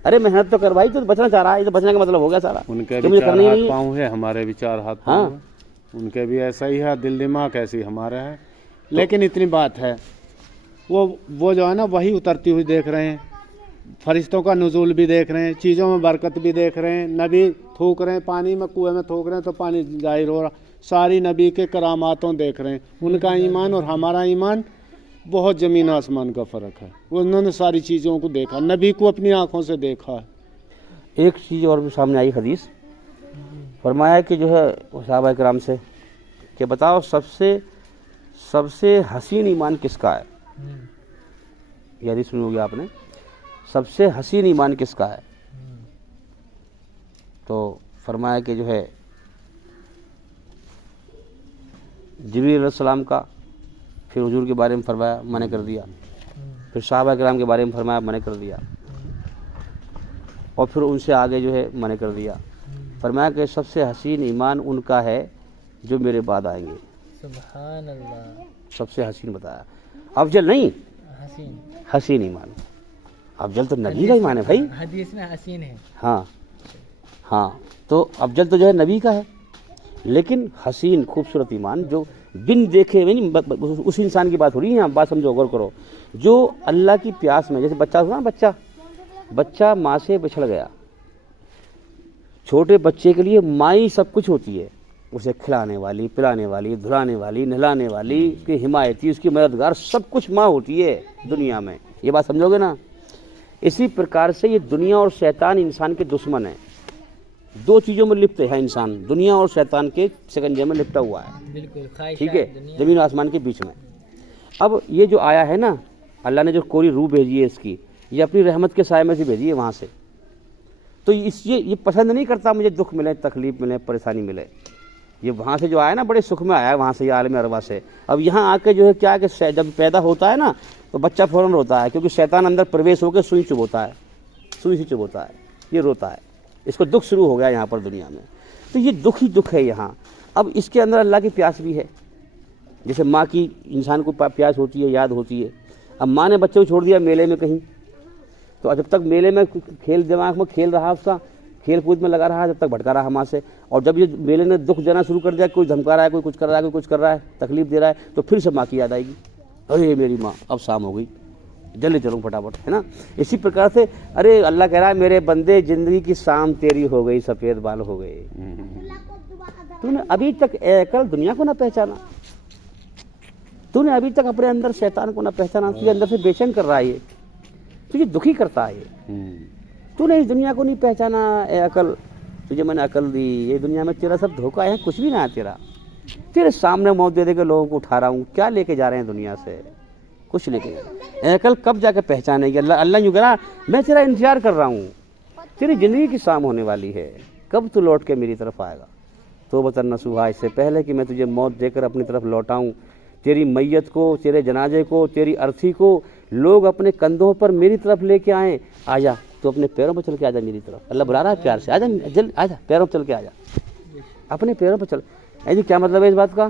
ارے محنت تو کر بھائی، تو بچنا چاہ رہا ہے. یہ تو بچنے کا مطلب ہو گیا سارا. ان کے کہ بھی مجھے 4 کرنی ہاتھ نہیں ہے. پاؤں ہے، ہمارے بھی 4 ہاتھ ہاں. پاؤں ہیں. ان کے بھی ایسا ہی ہے، دل دماغ ایسی ہمارا ہے. لیکن اتنی بات ہے، وہ جو ہے نا وہی اترتی ہوئی دیکھ رہے ہیں، فرشتوں کا نزول بھی دیکھ رہے ہیں، چیزوں میں برکت بھی دیکھ رہے ہیں. نبی تھوک رہے ہیں پانی میں، کنویں میں تھوک رہے ہیں تو پانی ظاہر ہو رہا. ساری نبی کے کراماتوں دیکھ رہے ہیں. ان کا ایمان اور ہمارا ایمان بہت زمین آسمان کا فرق ہے. انہوں نے ساری چیزوں کو دیکھا، نبی کو اپنی آنکھوں سے دیکھا ہے. ایک چیز اور بھی سامنے آئی حدیث، فرمایا کہ جو ہے صحابہ کرام سے کہ بتاؤ سب سے حسین ایمان کس کا ہے؟ یہ حدیث سنی ہوگی آپ نے. سب سے حسین ایمان کس کا ہے؟ تو فرمایا کہ جو ہے جبریل علیہ السلام کا. پھر حضور کے بارے میں فرمایا، منع کر دیا. پھر صحابہ کرام کے بارے میں فرمایا، منع کر دیا. اور پھر ان سے آگے جو ہے منع کر دیا. فرمایا کہ سب سے حسین ایمان ان کا ہے جو میرے بعد آئیں گے. سبحان اللہ. سب سے حسین بتایا، افضل نہیں، حسین. حسین ایمان. افضل تو نبی کا ایمان ہے بھائی. حدیث میں حسین ہے. ہاں تو افضل تو جو ہے نبی کا ہے، لیکن حسین خوبصورت ایمان جو بن دیکھے، اس انسان کی بات ہو رہی ہے. بات سمجھو، غور کرو. جو اللہ کی پیاس میں، جیسے بچہ ہوگا نا، بچہ ماں سے بچھڑ گیا. چھوٹے بچے کے لیے ماں ہی سب کچھ ہوتی ہے، اسے کھلانے والی، پلانے والی، دھلانے والی، نہلانے والی، اس کی حمایتی، اس کی مددگار، سب کچھ ماں ہوتی ہے دنیا میں. یہ بات سمجھو گے نا. اسی پرکار سے یہ دنیا اور شیطان انسان کے دشمن ہیں. 2 چیزوں میں لپٹ ہے انسان، دنیا اور شیطان کے سکنجے میں لپٹا ہوا ہے. بالکل. ٹھیک ہے، زمین و آسمان کے بیچ میں. اب یہ جو آیا ہے نا، اللہ نے جو کوری روح بھیجی ہے اس کی، یہ اپنی رحمت کے سائے میں سے بھیجی ہے وہاں سے. تو یہ پسند نہیں کرتا مجھے دکھ ملے، تکلیف ملے، پریشانی ملے. یہ وہاں سے جو آیا نا بڑے سکھ میں آیا ہے، وہاں سے یہ عالم ارواح سے. اب یہاں آ کے جو ہے کیا کہ جب پیدا ہوتا ہے نا تو بچہ فوراً روتا ہے، کیونکہ شیطان اندر پرویش ہو کے سوئی چبوتا ہے، سوئی سے چبوتا ہے، یہ روتا ہے. اس کو دکھ شروع ہو گیا یہاں پر دنیا میں. تو یہ دکھ ہی دکھ ہے یہاں. اب اس کے اندر اللہ کی پیاس بھی ہے، جیسے ماں کی انسان کو پیاس ہوتی ہے، یاد ہوتی ہے. اب ماں نے بچے کو چھوڑ دیا میلے میں کہیں، تو جب تک میلے میں کھیل دماغ میں کھیل رہا، اس کا کھیل کود میں لگا رہا، جب تک بھٹکا رہا ماں سے. اور جب یہ میلے نے دکھ دینا شروع کر دیا، کوئی دھمکا رہا ہے، کوئی کچھ کر رہا ہے، کوئی کچھ کر رہا ہے، تکلیف دے رہا ہے، تو پھر سے ماں کی یاد آئے گی، ارے میری ماں اب شام ہو گئی، جلدی چلوں فٹافٹ، ہے نا. اسی پرکار سے ارے اللہ کہہ رہا ہے میرے بندے زندگی کی شام تیری ہو گئی، سفید بال ہو گئے. تو نے ابھی تک عقل دنیا کو نہ پہچانا، تو نے ابھی تک اپنے اندر شیطان کو نہ پہچانا. تجھے اندر سے بے چین کر رہا ہے، یہ تجھے دکھی کرتا ہے. تو نے اس دنیا کو نہیں پہچانا. اے عقل، تجھے میں نے عقل دی، یہ دنیا میں تیرا سب دھوکہ ہے، کچھ بھی نہ ہے تیرے سامنے موت دے دے کے لوگوں کو اٹھا رہا ہوں. کیا لے کے جا رہے ہیں دنیا سے؟ کچھ لے کے. اے عقل کب جا کے پہچانے گی؟ اللہ یوں کہہ رہا میں تیرا انتظار کر رہا ہوں، تیری زندگی کی شام ہونے والی ہے، کب تو لوٹ کے میری طرف آئے گا. توبۃ نصوحا، اس سے پہلے کہ میں تجھے موت دے کر اپنی طرف لوٹاؤں، تیری میت کو, تیرے جنازے کو, تیری ارتھی کو لوگ اپنے کندھوں پر میری طرف لے کے آئیں. آ جا تو اپنے پیروں پہ چل کے آ جا میری طرف. اللہ بلا رہا ہے پیار سے, آ جا جلد, آ جا پیروں پہ چل کے آ جا, اپنے پیروں پہ چل. جی کیا مطلب ہے اس بات کا؟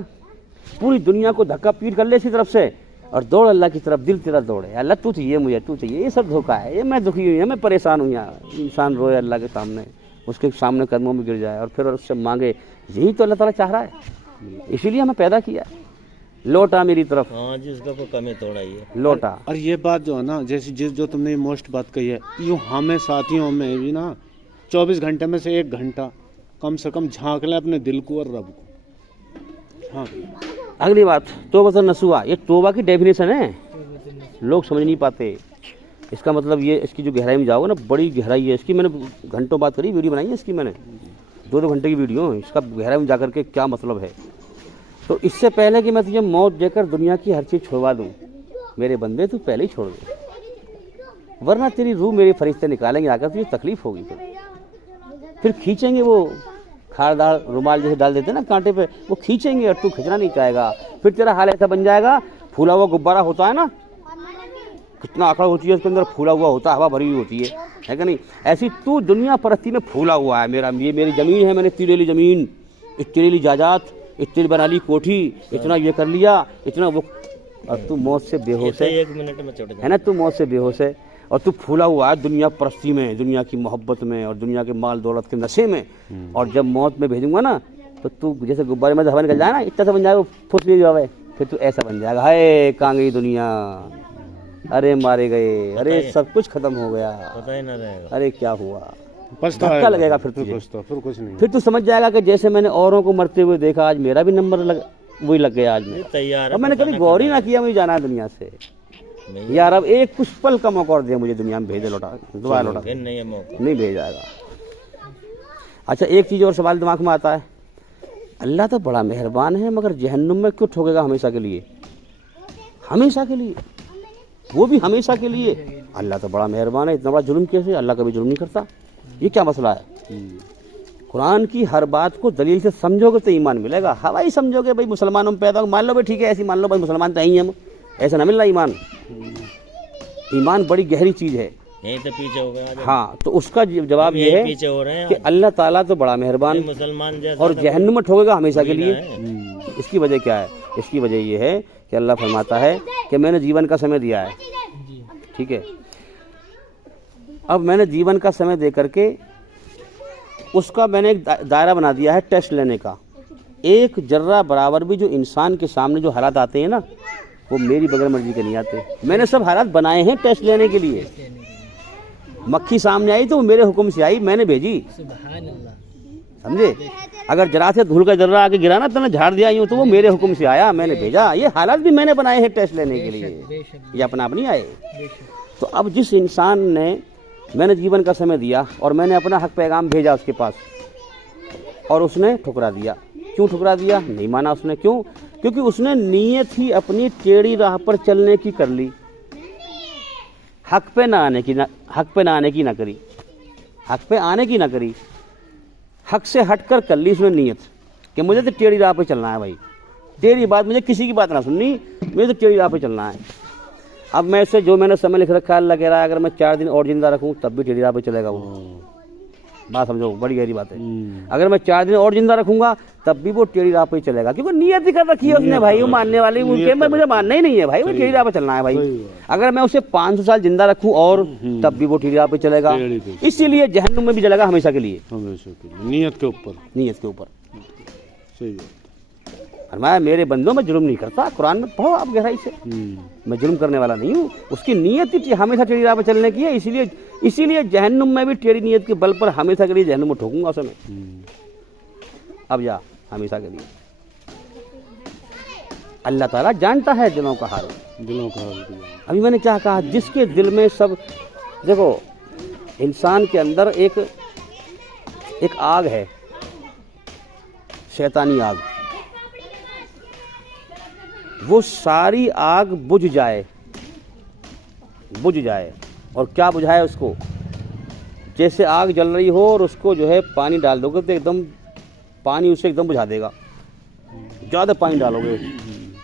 پوری دنیا کو دھکا پیٹ کر لے اسی طرف سے اور دوڑ اللہ کی طرف, دل تیرا دوڑے. اللہ تو چاہیے مجھے, تو چاہیے. یہ سب دھوکا ہے, یہ میں دکھی ہوئی ہوں, میں پریشان ہوں. یہاں انسان روئے اللہ کے سامنے, اس کے سامنے قدموں میں گر جائے اور پھر اس سے مانگے. یہی تو اللہ تعالیٰ چاہ رہا ہے, اسی لیے ہمیں پیدا کیا ہے. لوٹا میری طرف, ہاں جس کا کوئی کمی توڑا یہ لوٹا. اور یہ بات جو ہے نا, جیسے جو تم نے موسٹ بات کہی ہے, یوں ہمیں ساتھیوں میں بھی نا 24 گھنٹے میں سے 1 گھنٹہ کم سے کم جھانک لیں اپنے دل کو اور رب کو. ہاں اگلی بات توبہ نسوحا. یہ توبہ کی ڈیفینیشن ہے, لوگ سمجھ نہیں پاتے. اس کا مطلب یہ, اس کی جو گہرائی میں جاؤ گے نا, بڑی گہرائی ہے اس کی. میں نے گھنٹوں بات کری, ویڈیو بنائی ہے اس کی, میں نے 2 گھنٹے کی ویڈیو. اس کا گہرائی میں جا کر کے کیا مطلب ہے. تو اس سے پہلے کہ میں تجھے موت دے کر دنیا کی ہر چیز چھوڑوا دوں, میرے بندے تو پہلے ہی چھوڑ دے, ورنہ تیری روح میرے فرشتے نکالیں گے آ کر, تجھے تکلیف ہوگی. پھر کھینچیں گے, وہ کھاردار رومال جیسے ڈال دیتے ہیں نا کانٹے پہ, وہ کھینچیں گے اور تو کھینچنا نہیں چاہے گا. پھر تیرا حال ایسا بن جائے گا, پھولا ہوا غبارہ ہوتا ہے نا, کتنا آکڑ ہوتی ہے اس کے اندر, پھولا ہوا ہوتا ہے, ہوا بھری ہوئی ہوتی ہے کہ نہیں. ایسی تو دنیا پرستی میں پھولا ہوا ہے. یہ میری زمین ہے, میں نے اتنی لے لی زمین, اتنی لے لی جائیداد, اتنی بنا لی کوٹھی, اتنا یہ کر لیا, اتنا وہ, اور تو موت سے بے ہوش ہے. 1 منٹ میں چڑھ ہے نا, تو موت سے بے ہوش ہے اور تو پھولا ہوا ہے دنیا پرستی میں, دنیا کی محبت میں اور دنیا کے مال دولت کے نشے میں. اور جب موت میں بھیجوں گا نا تو جیسے غبارے میں ہوا نکل جائے نا, اتنا سا بن جائے گا, پھوس لی جو ہے, پھر تو ایسا بن جائے گا, ہائے کہاں گئی دنیا, ارے مارے گئے, ارے سب کچھ ختم ہو گیا, پتہ ہی نہ رہے گا. ارے کیا ہوا, پچھتا دھکا لگے گا پھر تجھے. پھر کچھ نہیں. پھر تو سمجھ جائے گا کہ جیسے میں نے اوروں کو مرتے ہوئے دیکھا, آج میرا بھی نمبر وہی لگ گیا آج میں. تیار اور میں نے کبھی غور ہی نہ کیا مجھے جانا ہے دنیا سے. یار اب ایک کچھ پل کا موقع اور دے مجھے, دنیا میں بھیجے, لوٹا دوبارہ لوٹا پھر نہیں ہے موقع. نہیں بھیج جائے گا. اچھا ایک چیز اور سوال دماغ میں آتا ہے, اللہ تو بڑا مہربان ہے مگر جہنم میں کیوں ٹھوکے گا ہمیشہ کے لیے, ہمیشہ کے لیے, وہ بھی ہمیشہ کے لیے. اللہ تو بڑا مہربان ہے, اتنا بڑا جرم کیسے, اللہ کبھی جرم نہیں کرتا, یہ کیا مسئلہ ہے. قرآن کی ہر بات کو دلیل سے سمجھو گے تو ایمان ملے گا. ہوائی سمجھو گے بھائی مسلمانوں میں پیدا ہو, مان لو بھائی ٹھیک ہے ایسی مان لو بھائی مسلمان تو ہی ہیں, ایسا نہ مل رہا ایمان. ایمان بڑی گہری چیز ہے. یہیں سے پیچھے ہو گیا. ہاں تو اس کا جواب یہ ہے پیچھے ہو رہے ہیں کہ اللہ تعالیٰ تو بڑا مہربان مسلمان جیسا اور جہنم میں ٹھوکے گا ہمیشہ کے لیے. ہے. اس کی وجہ کیا ہے؟ اس کی وجہ یہ ہے کہ اللہ فرماتا ہے کہ میں نے جیون کا سمے دیا ہے, ٹھیک ہے, اب میں نے جیون کا سمے دے کر کے اس کا میں نے ایک دائرہ بنا دیا ہے ٹیسٹ لینے کا. ایک ذرہ برابر بھی جو انسان کے سامنے جو حالات آتے ہیں نا, وہ میری بغیر مرضی کے نہیں آتے. میں نے سب حالات بنائے ہیں ٹیسٹ لینے کے لیے. مکھی سامنے آئی تو وہ میرے حکم سے آئی, میں نے بھیجی, سبحان اللہ. سمجھے. اگر ذرا سے دھول کا ذرہ آ کے گرا نا تو نے جھاڑ دیا یوں, تو وہ میرے حکم سے آیا, میں نے بھیجا. یہ حالات بھی میں نے بنائے ہیں ٹیسٹ لینے کے لیے, بے شک, یہ اپنا آپ نہیں آئے. بے شک. تو اب جس انسان نے, میں نے جیون کا سمے دیا اور میں نے اپنا حق پیغام بھیجا اس کے پاس, اور اس نے ٹھکرا دیا. کیوں ٹھکرا دیا؟ نہیں مانا اس نے. کیوں؟ کیونکہ اس نے نیت ہی اپنی ٹیڑھی راہ پر چلنے کی کر لی, حق پہ نہ آنے کی نہ کری, حق پہ آنے کی نہ کری, حق سے ہٹ کر لی اس نے نیت کہ مجھے تو ٹیڑھی راہ پہ چلنا ہے بھائی, تیری بات, مجھے کسی کی بات نہ سننی, مجھے تو ٹیڑھی راہ پہ چلنا ہے. اب میں اسے جو میں نے سمے لکھ رکھا ہے, اللہ کہہ رہا ہے اگر میں 4 دن اور زندہ رکھوں تب بھی ٹیڑھی راہ پہ چلے گا وہ. بات سمجھو, بڑی گہری بات ہے. اگر میں 4 دن اور زندہ رکھوں گا تب بھی وہ ٹیڑھی راہ پہ ہی چلے گا, کیونکہ نیت ہی کر رکھی ہے اس نے بھائی. وہ ماننے والی مجھے ماننا ہی نہیں ہے بھائی, وہ ٹیڑھی راہ پہ چلنا ہے بھائی. اگر میں اسے 500 سال زندہ رکھوں اور تب بھی وہ ٹیڑھی راہ پہ چلے گا. اسی لیے جہنم میں بھی جلے گا ہمیشہ کے لیے, نیت کے اوپر. نیت کے اوپر. صحیح بات. فرمایا میرے بندوں میں جرم نہیں کرتا. قرآن میں پڑھو آپ گہرائی سے, میں جرم کرنے والا نہیں ہوں. اس کی نیت ہی ہمیشہ ٹیڑھی راہ پہ چلنے کی ہے, اسی لیے جہنم میں بھی ٹیڑھی نیت کے بل پر ہمیشہ کے لیے جہنم میں ٹھوکوں گا اسے میں. اب جا ہمیشہ کے لیے. اللہ تعالیٰ جانتا ہے دلوں کا حال. دلوں کا حال. ابھی میں نے کیا کہا, جس کے دل میں سب, دیکھو انسان کے اندر ایک آگ ہے, شیطانی آگ. وہ ساری آگ بجھ جائے, اور کیا بجھائے اس کو, جیسے آگ جل رہی ہو اور اس کو جو ہے پانی ڈال دو گے تو ایک دم پانی اسے ایک دم بجھا دے گا. زیادہ پانی ڈالو گے